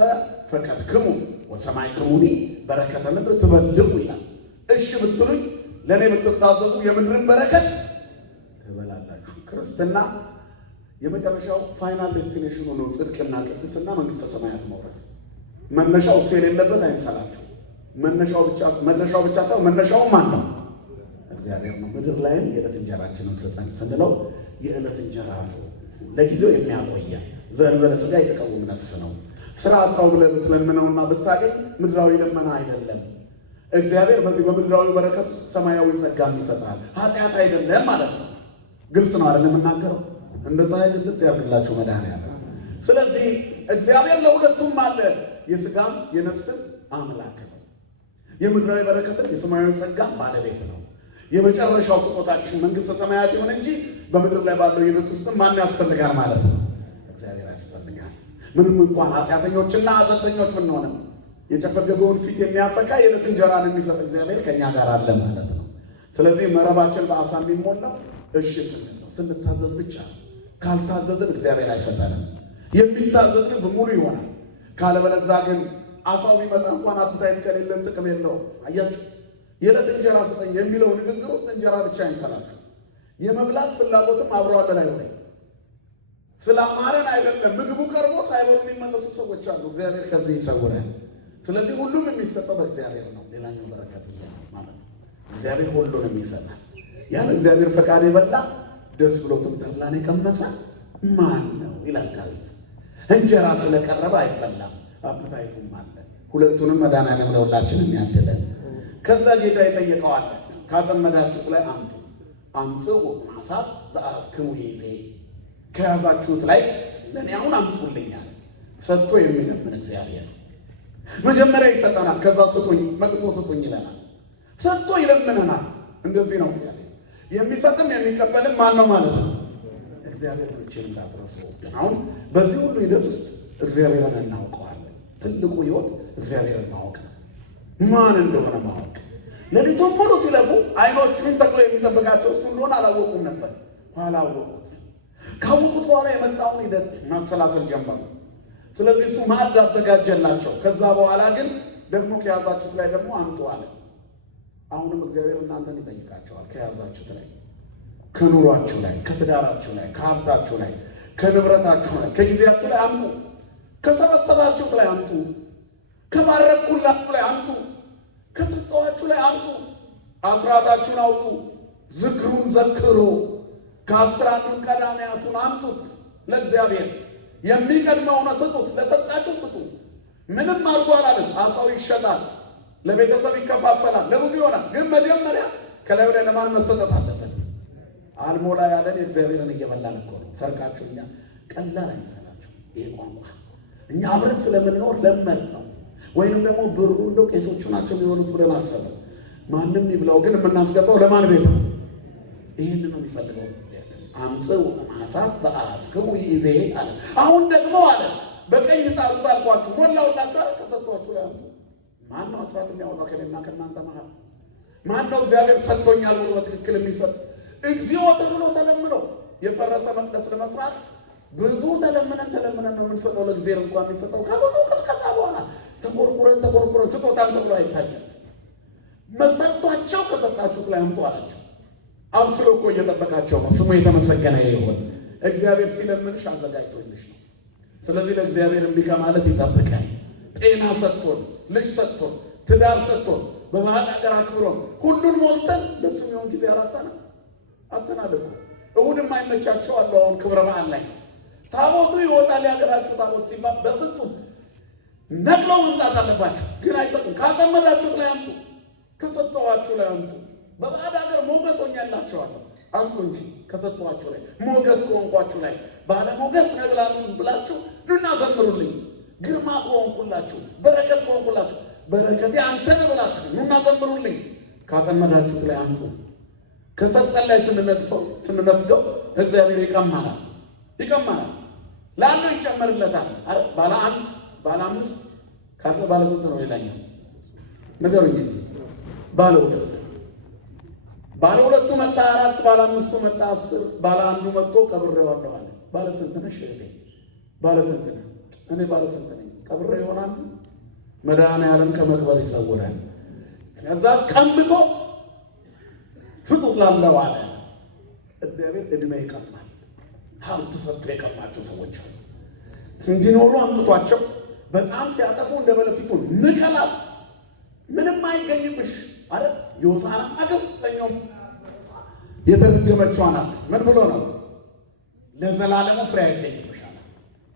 ፈቀድክሙ ወሰማዕክሙኒ በረከተ ምድር ትበልዑ ይላል። እሺ ብትሉኝ ለእኔ ብትታዘዙ የምድርን በረከት ትበላላችሁ። ክርስትና የመጨረሻው ፋይናል ዴስቲኔሽኑ ነው። ጽድቅና ቅድስና መንግሥተ ሰማያት መውረስ። መነሻው እሱ የሌለበት አይምሰላችሁ። መነሻው ብቻ ሳይሆን መነሻው ማን ነው? እግዚአብሔር ነው። ምድር ላይም የዕለት እንጀራችንን ስጠን ስንለው የዕለት እንጀራ ነው ለጊዜው የሚያቆየን ዘእንበለ ሥጋ የተቀወመ ነፍስ ነው። ስራ አጣው ብለህ ብትለምነውና ብታገኝ ምድራዊ ልመና አይደለም። እግዚአብሔር በዚህ በምድራዊ በረከት ውስጥ ሰማያዊ ጸጋም ይሰጣል። ኃጢአት አይደለም ማለት ነው። ግልጽ ነው አይደል የምናገረው? እንደዛ አይደለም ያርግላችሁ መድኃኒዓለም። ስለዚህ እግዚአብሔር ለሁለቱም አለ። የሥጋም የነፍስም አምላክ ነው። የምድራዊ በረከትም የሰማያዊ ጸጋ ባለቤት ነው። የመጨረሻው ስጦታችን መንግስተ ሰማያት ይሁን እንጂ በምድር ላይ ባለው ሕይወት ውስጥ ማን ያስፈልጋል ማለት ነው? እግዚአብሔር ያስፈልጋል። ምንም እንኳን ኃጢአተኞችና አዘንተኞች ብንሆንም የጨፈገገውን ፊት የሚያፈካ የዕለት እንጀራን የሚሰጥ እግዚአብሔር ከኛ ጋር አለ ማለት ነው። ስለዚህ መረባችን በአሳ የሚሞላው እሺ ስንል ነው፣ ስንታዘዝ ብቻ። ካልታዘዝን እግዚአብሔር አይሰጠንም። የሚታዘዝ ልብ ሙሉ ይሆናል። ካለበለዚያ ግን አሳው ቢመጣ እንኳን አፕታይት ከሌለን ጥቅም የለውም። አያችሁ፣ የዕለት እንጀራ ስጠኝ የሚለው ንግግር ውስጥ እንጀራ ብቻ አይንሰላችሁ፣ የመብላት ፍላጎትም አብሮ አለ ላይ ሆነ። ስላማረን አይደለም ምግቡ ቀርቦ ሳይበሉ የሚመለሱ ሰዎች አሉ። እግዚአብሔር ከዚህ ይሰውራል። ስለዚህ ሁሉም የሚሰጠው በእግዚአብሔር ነው። ሌላኛው በረከት ማለት ነው። እግዚአብሔር ሁሉንም ይሰጣል። ያን እግዚአብሔር ፈቃድ የበላ ደስ ብሎትም ተድላን የቀመሰ ማን ነው ይላል ዳዊት። እንጀራ ስለቀረበ አይበላም፣ አፕታይቱም አለ። ሁለቱንም መድኃኒዓለም ለሁላችንም ያድለን። ከዛ ጌታ ይጠይቀዋል፣ ካጠመዳችሁት ላይ አምጡ፣ አምጽኡ ዓሣት ዘአሐዝክሙ ይእዜ፣ ከያዛችሁት ላይ ለእኔ አሁን አምጡልኛል። ሰጥቶ የሚለምን እግዚአብሔር መጀመሪያ ይሰጠናል፣ ከዛ ስጡኝ መልሶ ስጡኝ ይለናል። ሰጥቶ ይለምነናል። እንደዚህ ነው እግዚአብሔር የሚሰጥም የሚቀበልም ማን ነው ማለት ነው? እግዚአብሔር ብቻ እንዳትረሱ። አሁን በዚህ ሁሉ ሂደት ውስጥ እግዚአብሔርን እናውቀዋለን። ትልቁ ሕይወት እግዚአብሔርን ማወቅ ነው። ማን እንደሆነ ማወቅ። ሌሊቱን ሙሉ ሲለፉ አይኖቹን ተክሎ የሚጠብቃቸው እሱ እንደሆነ አላወቁም ነበር። ኋላ አወቁት። ካወቁት በኋላ የመጣውን ሂደት ማሰላሰል ጀመሩ። ስለዚህ እሱ ማዕድ አዘጋጀላቸው። ከዛ በኋላ ግን ደግሞ ከያዛችሁት ላይ ደግሞ አምጡ አለ። አሁንም እግዚአብሔር እናንተን ይጠይቃቸዋል። ከያዛችሁት ላይ፣ ከኑሯችሁ ላይ፣ ከትዳራችሁ ላይ፣ ከሀብታችሁ ላይ፣ ከንብረታችሁ ላይ፣ ከጊዜያችሁ ላይ አምጡ። ከሰበሰባችሁት ላይ አምጡ። ከባረኩላችሁ ላይ አምጡ። ከሰጠኋችሁ ላይ አምጡ። አስራታችሁን አውጡ። ዝክሩን ዘክሩ። ከአስር አንዱን ቀዳሚያቱን አምጡት ለእግዚአብሔር። የሚቀድመውን ስጡት። ለሰጣችሁ ስጡ። ምንም አድርጎ አላለም። አሳው ይሸጣል፣ ለቤተሰብ ይከፋፈላል፣ ለብዙ ይሆናል። ግን መጀመሪያ ከላይ ወደ ለማን መሰጠት አለበት? አልሞላ ያለን የእግዚአብሔርን እየበላን እኮ ነው። ሰርቃችሁ እኛ ቀላል አይመስላችሁ? ይሄ ቋንቋ እኛ አብረን ስለምንኖር ለመድ ነው። ወይንም ደግሞ ብሩ እንደው ቄሶቹ ናቸው የሚሆኑት ብለን አሰበ። ማንም ይብላው፣ ግን የምናስገባው ለማን ቤት ነው? ይህን ነው የሚፈልገው። አምጽኡ ዓሣት ዘአሐዝክሙ ይእዜ አለ። አሁን ደግሞ አለ በቀኝ ጣሉት አልኳችሁ፣ ሞላውላችሁ አለ። ከሰጧችሁ ላይ አምጡ። ማን ነው አስራት የሚያወጣው ከእኔና ከእናንተ መሃል? ማን ነው እግዚአብሔር ሰጥቶኛል ብሎ በትክክል የሚሰጥ? እግዚኦ ተብሎ ተለምኖ የፈረሰ መቅደስ ለመስራት ብዙ ተለምነን ነው የምንሰጠው። ለእግዚአብሔር እንኳን የሚሰጠው ከብዙ ቅስቀሳ በኋላ ተቆርቁረን ስጦታም ተብሎ አይታየም። መሰጧቸው ከሰጣችሁት ላይ አምጡ አላቸው። አብስሎ እኮ እየጠበቃቸው ነው። ስሙ የተመሰገነ ይሁን። እግዚአብሔር ሲለምንሽ አዘጋጅቶልሽ ነው። ስለዚህ ለእግዚአብሔር እምቢ ከማለት ይጠብቀን። ጤና ሰጥቶን፣ ልጅ ሰጥቶን፣ ትዳር ሰጥቶን፣ በባህል ሀገር አክብሮን ሁሉን ሞልተን ለሱ የሚሆን ጊዜ አተናደቁ። እሑድ የማይመቻቸው አሉ። አሁን ክብረ በዓል ላይ ታቦቱ ይወጣል። ያገራችሁ ታቦት ሲባል በፍጹም ነቅለው መምጣት አለባችሁ። ግን አይሰጡም። ካጠመዳችሁት ላይ አምጡ፣ ከሰጠኋችሁ ላይ አምጡ። በባዕድ ሀገር ሞገስ ሆኛላችኋለሁ አምጡ እንጂ ከሰጠኋችሁ ላይ ሞገስ ከሆንኳችሁ ላይ ባለ ሞገስ ነብላሉን ብላችሁ ኑና ዘምሩልኝ። ግርማ ከሆንኩላችሁ፣ በረከት ከሆንኩላችሁ በረከቴ አንተ ነህ ብላችሁ ኑና ዘምሩልኝ። ካጠመዳችሁት ላይ አምጡ። ከሰጠን ላይ ስንነፍገው እግዚአብሔር ይቀማናል። ላለው ይጨመርለታል። ባለ አንድ ባለ አምስት ካለ ባለ ስንት ነው? ሌላኛው ንገሩኝ እንጂ ባለ ሁለቱ መጣ 4፣ ባለ አምስቱ መጣ 10፣ ባለ አንዱ መጥቶ ቀብሬዋለሁ አለ። ባለ ስንት ነሽ? ባለ ስንት ነህ? እኔ ባለ ስንት ነኝ? ቀብሬ ይሆናል። መድኃኒዓለም ከመቅበር ይሰውራል። ከዛ ቀምቶ ስጡት ላለው አለ። እግዚአብሔር ዕድሜ ይቀማል። ሀብት ሰጥቶ የቀማቸው ሰዎች አሉ። እንዲኖሩ አምጥቷቸው በጣም ሲያጠፉ እንደ በለሲቱ ንቀላት፣ ምንም አይገኝብሽ አለ። የሆሳዕና ማግስት የተረገመችው ናት። ምን ብሎ ነው? ለዘላለሙ ፍሬ አይገኝብሽ አለ።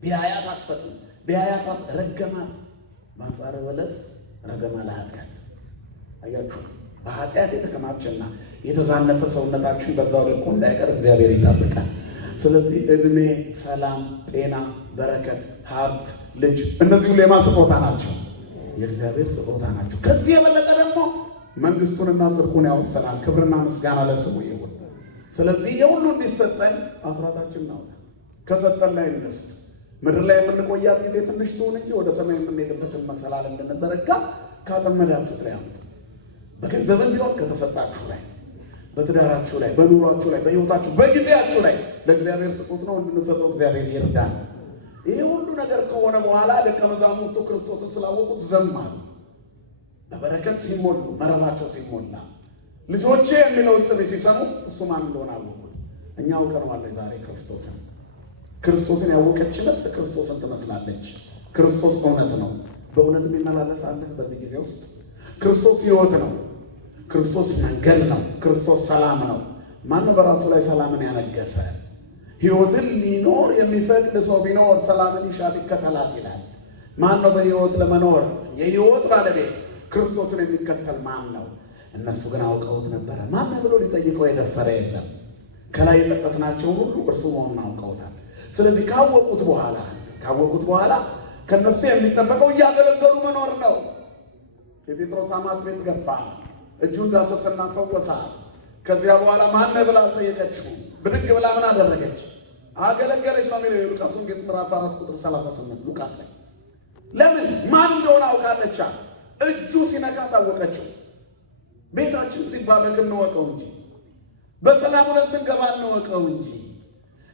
ቢያያት አትሰጥም፣ ቢያያት ረገማት። በአንጻረ በለስ ረገማ ለኃጢአት። አያችሁ፣ በኃጢአት የተከማቸና የተዛነፈ ሰውነታችን በዛው ልክ እንዳይቀር እግዚአብሔር ይጠብቃል። ስለዚህ ዕድሜ፣ ሰላም፣ ጤና፣ በረከት፣ ሀብት፣ ልጅ እነዚህ ሁሉ የማን ስጦታ ናቸው? የእግዚአብሔር ስጦታ ናቸው። ከዚህ የበለጠ ደግሞ መንግስቱንና ጽድቁን ያወርሰናል። ክብርና ምስጋና ለስሙ ይሁን። ስለዚህ የሁሉ እንዲሰጠን አስራታችን ነው። ከሰጠን ላይ እንስጥ። ምድር ላይ የምንቆያት ጊዜ ትንሽ ትሁን እንጂ ወደ ሰማይ የምንሄድበትን መሰላል እንድንዘረጋ ካጠመዳችሁት ላይ አምጡ። በገንዘብም ቢሆን ከተሰጣችሁ ላይ፣ በትዳራችሁ ላይ፣ በኑሯችሁ ላይ፣ በሕይወታችሁ፣ በጊዜያችሁ ላይ ለእግዚአብሔር ስጡት ነው እንድንሰጠው እግዚአብሔር ይርዳን። ይሄ ሁሉ ነገር ከሆነ በኋላ ደቀ መዛሙርቱ ክርስቶስን ስላወቁት ዘማሉ። በበረከት ሲሞሉ፣ መረባቸው ሲሞላ፣ ልጆቼ የሚለውን ጥሪ ሲሰሙ እሱ ማን እንደሆነ አወቁት። እኛ አውቀነዋል። ዛሬ ክርስቶስን ያወቀች ነፍስ ክርስቶስን ትመስላለች። ክርስቶስ እውነት ነው። በእውነት የሚመላለስ አለ በዚህ ጊዜ ውስጥ? ክርስቶስ ሕይወት ነው። ክርስቶስ መንገድ ነው። ክርስቶስ ሰላም ነው። ማነው በራሱ ላይ ሰላምን ያነገሰ? ሕይወትን ሊኖር የሚፈቅድ ሰው ቢኖር ሰላምን ይሻት ይከተላት ይላል። ማን ነው በሕይወት ለመኖር የሕይወት ባለቤት? ክርስቶስን የሚከተል ማን ነው? እነሱ ግን አውቀውት ነበረ። ማን ብሎ ሊጠይቀው የደፈረ የለም። ከላይ የጠቀስናቸውን ሁሉ እርሱ መሆኑን አውቀውታል። ስለዚህ ካወቁት በኋላ ከነሱ የሚጠበቀው እያገለገሉ መኖር ነው። የጴጥሮስ አማት ቤት ገባ፣ እጁን ዳሰሰና ፈወሳት። ከዚያ በኋላ ማን ብላ አልጠየቀችው። ብድግ ብላ ምን አደረገች? አገለገለች ነው የሚለው የሉቃስ ወንጌል ምዕራፍ 4 ቁጥር 38 ሉቃስ ላይ። ለምን? ማን እንደሆነ አውቃለች። እጁ ሲነካ ታወቀችው። ቤታችን ሲባረክ እንወቀው እንጂ፣ በሰላም ውለን ስንገባ እንወቀው እንጂ፣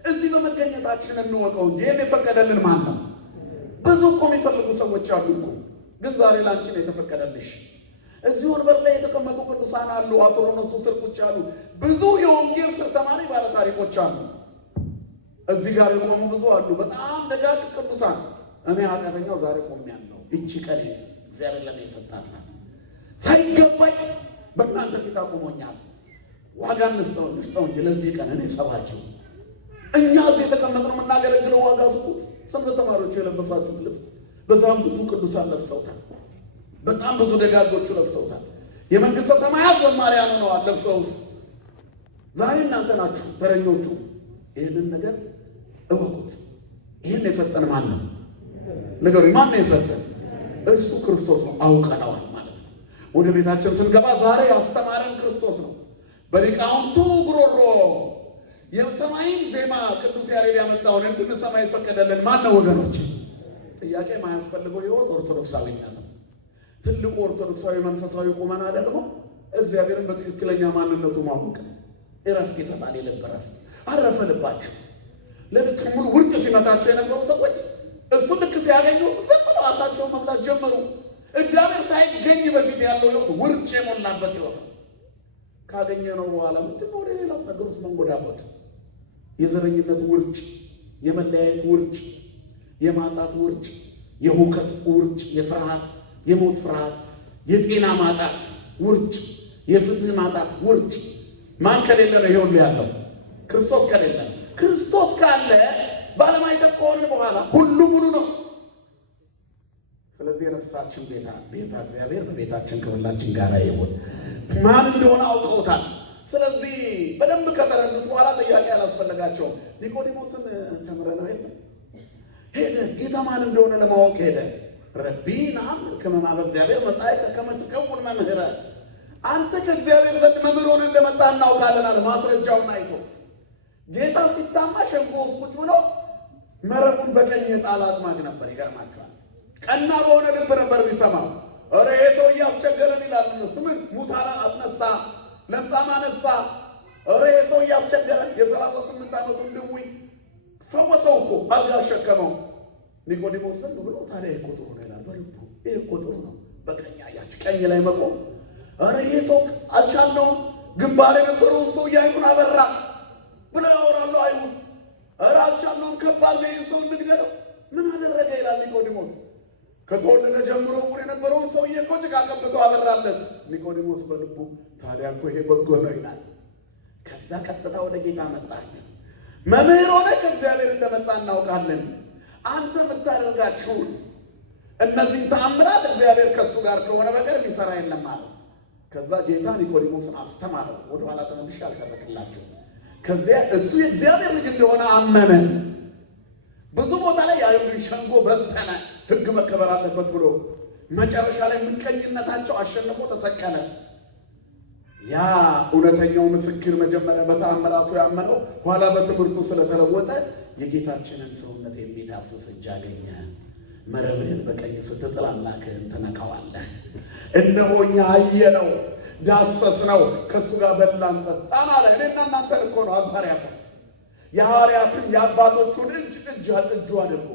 እዚህ በመገኘታችን እንወቀው እንጂ። ይህን የፈቀደልን ማን ነው? ብዙ እኮ የሚፈልጉ ሰዎች አሉ እኮ፣ ግን ዛሬ ላንቺ ነው የተፈቀደልሽ። እዚህ ወንበር ላይ የተቀመጡ ቅዱሳን አሉ። አጥሮኖሱ ስር ቁጭ አሉ። ብዙ የወንጌል ስር ተማሪ ባለ ታሪኮች አሉ። እዚህ ጋር የቆሙ ብዙ አሉ፣ በጣም ደጋግ ቅዱሳን። እኔ ኃጢአተኛው ዛሬ ቆሜያለሁ። እቺ ቀን እግዚአብሔር ለኔ የሰጣት ናት። ሳይገባኝ በእናንተ ፊት አቆሞኛል። ዋጋ እንስጠው እንጂ ለዚህ ቀን እኔ ሰባኪው። እኛ እዚህ የተቀመጥነው የምናገለግለው ዋጋ ስጡት። ሰንበት ተማሪዎቹ የለበሳችሁት ልብስ በዛም ብዙ ቅዱሳን ለብሰውታል። በጣም ብዙ ደጋጎቹ ለብሰውታል። የመንግስተ ሰማያት ዘማሪያን ሆነዋል ለብሰውት። ዛሬ እናንተ ናችሁ ተረኞቹ። ይህንን ነገር እወቁት። ይህን የሰጠን ማን ነው? ንገሩኝ፣ ማን ነው የሰጠን? እርሱ ክርስቶስ ነው። አውቀነዋል ማለት ነው። ወደ ቤታችን ስንገባ ዛሬ ያስተማረን ክርስቶስ ነው። በሊቃውንቱ ጉሮሮ የሰማይን ዜማ ቅዱስ ያሬድ ያመጣውን እንድንሰማ የፈቀደልን ማን ነው ወገኖች? ጥያቄ ማያስፈልገው ሕይወት ኦርቶዶክሳዊነት ነው። ትልቁ ኦርቶዶክሳዊ መንፈሳዊ ቁመና ደግሞ እግዚአብሔርን በትክክለኛ ማንነቱ ማወቅ። እረፍት ይሰጣል። የልብ እረፍት። አረፈ ልባቸው። ለልክ ሙሉ ውርጭ ሲመታቸው የነበሩ ሰዎች እሱ ልክ ሲያገኙ ዝም ብለው አሳቸውን መብላት ጀመሩ። እግዚአብሔር ሳይገኝ በፊት ያለው ሕይወት ውርጭ የሞላበት ሕይወት ካገኘ ነው በኋላ ምንድን ነው ወደ ሌላው ነገር ውስጥ መንጎዳበት? የዘረኝነት ውርጭ፣ የመለያየት ውርጭ፣ የማጣት ውርጭ፣ የሁከት ውርጭ፣ የፍርሃት የሞት ፍርሃት፣ የጤና ማጣት ውርጭ፣ የፍትህ ማጣት ውርጭ። ማን ከሌለ ነው ይሁን ያለው? ክርስቶስ ከሌለ። ክርስቶስ ካለ ባለማይተክ ከሆነ በኋላ ሁሉ ሙሉ ነው። ስለዚህ የነፍሳችን ቤዛ እግዚአብሔር በቤታችን ከሁላችን ጋር ይሁን። ማን እንደሆነ አውቀውታል። ስለዚህ በደንብ ከተረዱት በኋላ ጥያቄ አላስፈለጋቸውም። ኒቆዲሞስን ተምረነው የለም ሄደ። ጌታ ማን እንደሆነ ለማወቅ ሄደ። ረቢና ከመማ በእግዚአብሔር መጻእከ ከመ ትከውን መምህረ፣ አንተ ከእግዚአብሔር ዘንድ መምህር ሆነ እንደመጣ እናውቃለን አለ። ማስረጃውን አይቶ ጌታ ሲታማ ሸንጎ ውስጥ ቁጭ ብሎ መረቡን በቀኝ የጣለ አጥማጅ ነበር። ይገርማቸዋል። ቀና በሆነ ልብ ነበር የሚሰማው። ኧረ ይሄ ሰው እያስቸገረን ይላል እነሱ። ምን ሙታን አስነሳ፣ ለምጻም አነሳ። ኧረ ይሄ ሰው እያስቸገረን የ38 ዓመቱን ድውይ ፈወሰው እኮ አልጋ አሸከመው። ኒቆዲሞስ ዝም ብሎ ታዲያ እኮ ጥሩ ነው ይላል በልቡ። ይሄ እኮ ጥሩ ነው በቀኝ ያያች ቀኝ ላይ መቆም። ኧረ ይሄ ሰው አልቻልነውም፣ ግንባር የነበረውን ሰው አይኑን አበራ ብለው ያወራሉ አይሁን። ኧረ አልቻልነውም፣ ከባድ ነው፣ ይህን ሰው እንግደለው። ምን አደረገ ይላል ኒቆዲሞስ። ከተወለደ ጀምሮ ዕውር የነበረውን ሰውዬ እኮ ጭቃ ቀብቶ አበራለት። ኒቆዲሞስ በልቡ ታዲያ እኮ ይሄ በጎ ነው ይላል። ከዛ ቀጥታ ወደ ጌታ መጣ። መምህር ሆነ ከእግዚአብሔር እንደመጣ እናውቃለን። አንተ የምታደርጋችሁን እነዚህን ተአምራት እግዚአብሔር ከእሱ ጋር ከሆነ በቀር የሚሰራ የለም አለ። ከዛ ጌታ ኒቆዲሞስን አስተማረው። ወደኋላ ተመልሼ አልተረክላችሁ። ከዚያ እሱ የእግዚአብሔር ልጅ እንደሆነ አመነ። ብዙ ቦታ ላይ የአይሁድን ሸንጎ በተነ፣ ሕግ መከበር አለበት ብሎ። መጨረሻ ላይ ምቀኝነታቸው አሸንፎ ተሰቀለ። ያ እውነተኛው ምስክር መጀመሪያ በተአምራቱ ያመነው ኋላ በትምህርቱ ስለተለወጠ የጌታችንን ሰውነት የሚዳስስ እጅ አገኘ። መረብህን በቀኝ ስትጥል አምላክህን ትነካዋለህ። እነሆ እኛ አየነው፣ ዳሰስነው፣ ከእሱ ጋር በላን ጠጣን አለ። እኔና እናንተን እኮ ነው ሕርያቆስ የሐዋርያትን የአባቶቹን እጁ አድርጎ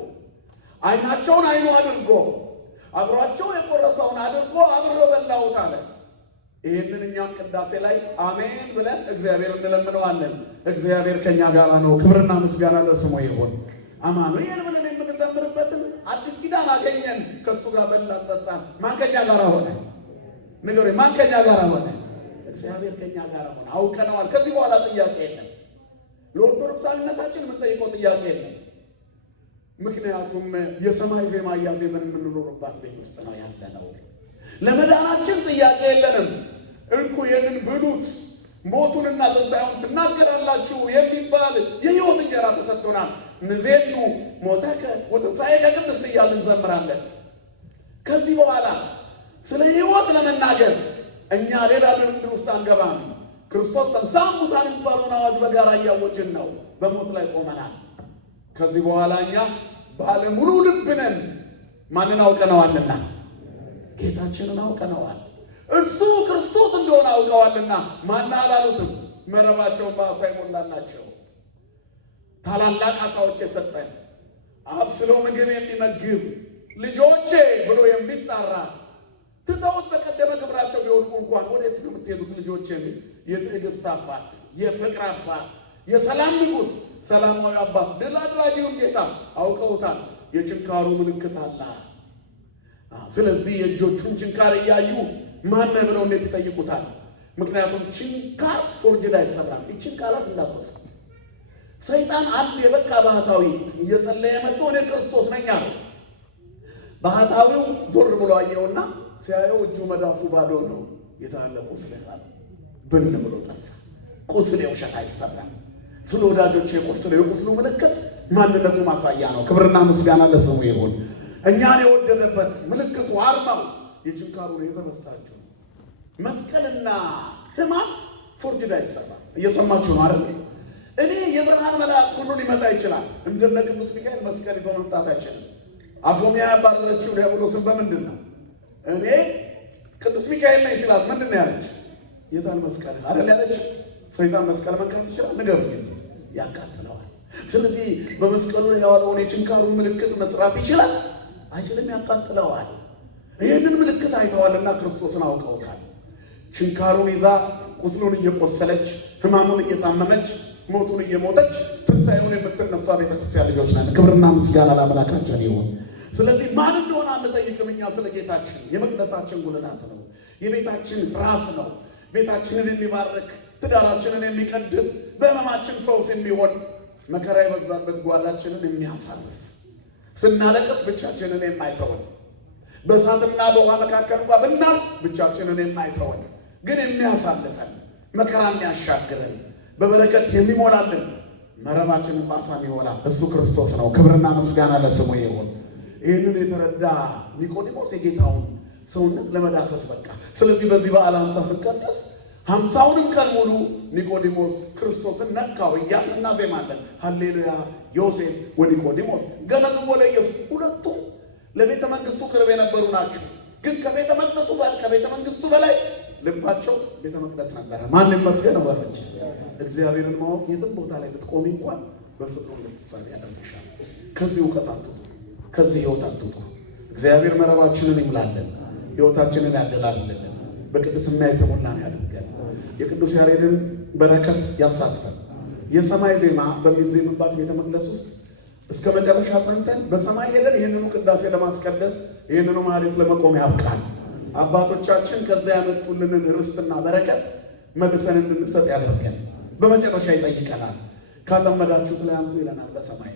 ዓይናቸውን ዓይኑ አድርጎ አብሯቸው የቆረሰውን አድርጎ አብሮ በላሁት አለ። ይህንን እኛም ቅዳሴ ላይ አሜን ብለን እግዚአብሔር እንለምነዋለን። እግዚአብሔር ከኛ ጋር ነው። ክብርና ምስጋና ለስሙ ይሁን። አማኑኤል ብለን የምንዘምርበትን አዲስ ኪዳን አገኘን። ከእሱ ጋር በላን ጠጣን። ማን ከኛ ጋር ሆነ? ንገሩኝ፣ ማን ከኛ ጋር ሆነ? እግዚአብሔር ከኛ ጋር ሆነ። አውቀነዋል። ከዚህ በኋላ ጥያቄ የለም። ለኦርቶዶክሳዊነታችን የምንጠይቀው ጥያቄ የለም። ምክንያቱም የሰማይ ዜማ እያዜመን የምንኖርባት ቤት ውስጥ ነው ያለነው። ለመዳናችን ጥያቄ የለንም። እንኩ ይህንን ብሉት ሞቱንና ትንሣኤውን ትናገራላችሁ የሚባል የሕይወት እንጀራ ተሰጥቶናል። ንዜኑ ሞተከ ወትንሣኤከ ቅድስት እያልን እንዘምራለን። ከዚህ በኋላ ስለ ሕይወት ለመናገር እኛ ሌላ ድርድር ውስጥ አንገባም። ክርስቶስ ተንሥአ እሙታን የሚባለውን አዋጅ በጋራ እያወጅን ነው። በሞት ላይ ቆመናል። ከዚህ በኋላ እኛ ባለ ሙሉ ልብ ነን። ማንን አውቀነዋልና? ጌታችንን አውቀነዋል። እርሱ ክርስቶስ እንደሆነ አውቀዋልና ማን አላሉትም። መረባቸውን በዓሣ የሞላላቸው ታላላቅ ዓሣዎች የሰጠን አብስሎ ምግብ የሚመግብ ልጆቼ ብሎ የሚጣራ ትተውት በቀደመ ግብራቸው ቢወድቁ እንኳን ወዴት ነው የምትሄዱት ልጆቼ? የትዕግስት አባት፣ የፍቅር አባት፣ የሰላም ንጉሥ፣ ሰላማዊ አባት፣ ድል አድራጊውን ጌታ አውቀውታል። የችንካሩ ምልክት አለ። ስለዚህ የእጆቹን ችንካር እያዩ ማነ ብለው እንዴት ይጠይቁታል? ምክንያቱም ችንካር ፎርጅድ አይሰራም። ይችን ቃላት እንዳትረሱ። ሰይጣን አንድ የበቃ ባህታዊ እየጸለየ መጥቶ እኔ ክርስቶስ ነኝ አለ። ባህታዊው ዞር ብሎ አየውና ሲያየው እጁ መዳፉ ባዶ ነው። የታለ ቁስል አለ። ብን ብሎ ጠፋ። ቁስል የውሸት አይሰራም። ስለ ወዳጆቹ የቁስሉ ምልክት ማንነቱ ማሳያ ነው። ክብርና ምስጋና ለስሙ ይሁን። እኛን የወደደበት ምልክቱ አርማው የችንካሩ ነው። የተመሳችሁ መስቀልና ሕማም ፎርጅድ አይሰራም። እየሰማችሁ ነው አይደል? እኔ የብርሃን መልአክ ሁሉ ሊመጣ ይችላል። እንደነ ቅዱስ ሚካኤል መስቀል ይዞ መምጣት አይችልም። አፎሚያ ያባረረችው ዲያብሎስን በምንድን ነው? እኔ ቅዱስ ሚካኤል ነኝ ሲላት ምንድን ነው ያለች? የታል መስቀል አይደል ያለች? ሰይጣን መስቀል መንካት ይችላል? ንገሩኝ። ያቃጥለዋል። ስለዚህ በመስቀሉ ላይ ያዋለውን የችንካሩን ምልክት መስራት ይችላል? አይችልም። ያቃጥለዋል። ይህንን ምልክት አይተዋልና ክርስቶስን አውቀውታል። ችንካሩን ይዛ ቁስሉን እየቆሰለች ሕማሙን እየታመመች ሞቱን እየሞተች ትንሣኤውን የምትነሳ ቤተክርስቲያን ልጆች ነን። ክብርና ምስጋና ለአምላካችን ይሁን። ስለዚህ ማን እንደሆነ አንጠይቅም። እኛ ስለ ጌታችን የመቅደሳችን ጉልላት ነው። የቤታችን ራስ ነው። ቤታችንን የሚባርክ ትዳራችንን የሚቀድስ በሕመማችን ፈውስ የሚሆን መከራ የበዛበት ጓዳችንን የሚያሳልፍ ስናለቅስ ብቻችንን የማይተወን በእሳትና በውሃ መካከል እንኳ ብናልፍ ብቻችንን የማይተወን ግን የሚያሳልፈን መከራ የሚያሻግረን በበረከት የሚሞላልን መረባችንን በዓሣ ይሞላል እሱ ክርስቶስ ነው። ክብርና ምስጋና ለስሙ ይሁን። ይህንን የተረዳ ኒቆዲሞስ የጌታውን ሰውነት ለመዳሰስ በቃ። ስለዚህ በዚህ በዓለ ሃምሳ ስንቀደስ 50ውንም ቀን ሙሉ ኒቆዲሞስ ክርስቶስን ነካው እያልን እናዜማለን። ሃሌሉያ ዮሴፍ ወኒቆዲሞስ ገነዝቦ ለኢየሱስ። ሁለቱም ለቤተ መንግስቱ ቅርብ የነበሩ ናቸው። ግን ከቤተ መንግስቱ በላይ ልባቸው ቤተ መቅደስ ነበረ። ማን ይመስገን ወገኖች። እግዚአብሔርን ማወቅ የትም ቦታ ላይ ብትቆሚ እንኳን በፍቅሩ ልትሳቢ ያደርግሻል። ከዚህ እውቀት አትጡ፣ ከዚህ ህይወት አትጡ። እግዚአብሔር መረባችንን ይምላለን፣ ህይወታችንን ያደላልልን፣ በቅድስና የተሞላን ያድርገን። የቅዱስ ያሬድን በረከት ያሳትፈን። የሰማይ ዜማ በሚዜምባት ቤተ መቅደስ ውስጥ እስከ መጨረሻ ጸንተን በሰማይ ሄደን ይህንኑ ቅዳሴ ለማስቀደስ ይህንኑ ማህሌት ለመቆም ያብቃል። አባቶቻችን ከዛ ያመጡልንን ርስትና በረከት መልሰን እንድንሰጥ ያደርገን። በመጨረሻ ይጠይቀናል። ካጠመዳችሁት ላይ አምጡ ይለናል። በሰማይ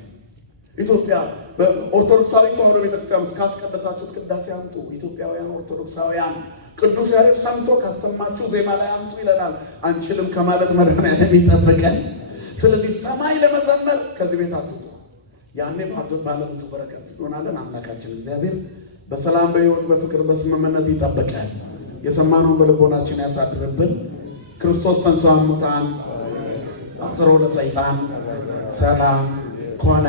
ኢትዮጵያ በኦርቶዶክሳዊ ተዋሕዶ ቤተክርስቲያን ውስጥ ካስቀደሳችሁት ቅዳሴ አምጡ። ኢትዮጵያውያን ኦርቶዶክሳውያን ቅዱስ ያሬድ ሰምቶ ካሰማችሁ ዜማ ላይ አምጡ ይለናል። አንችልም ከማለት መድኃኔዓለም ይጠብቀን። ስለዚህ ሰማይ ለመዘመር ከዚህ ቤት አትጡ። ያኔ ባለብዙ በረከት እንሆናለን። አምላካችን እግዚአብሔር በሰላም በሕይወት በፍቅር በስምምነት ይጠብቀን። የሰማነውን በልቦናችን ያሳድርብን። ክርስቶስ ተንሥአ እሙታን አሰሮ ለሰይጣን ሰላም ኮነ።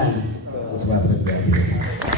ስብሐት ለእግዚአብሔር።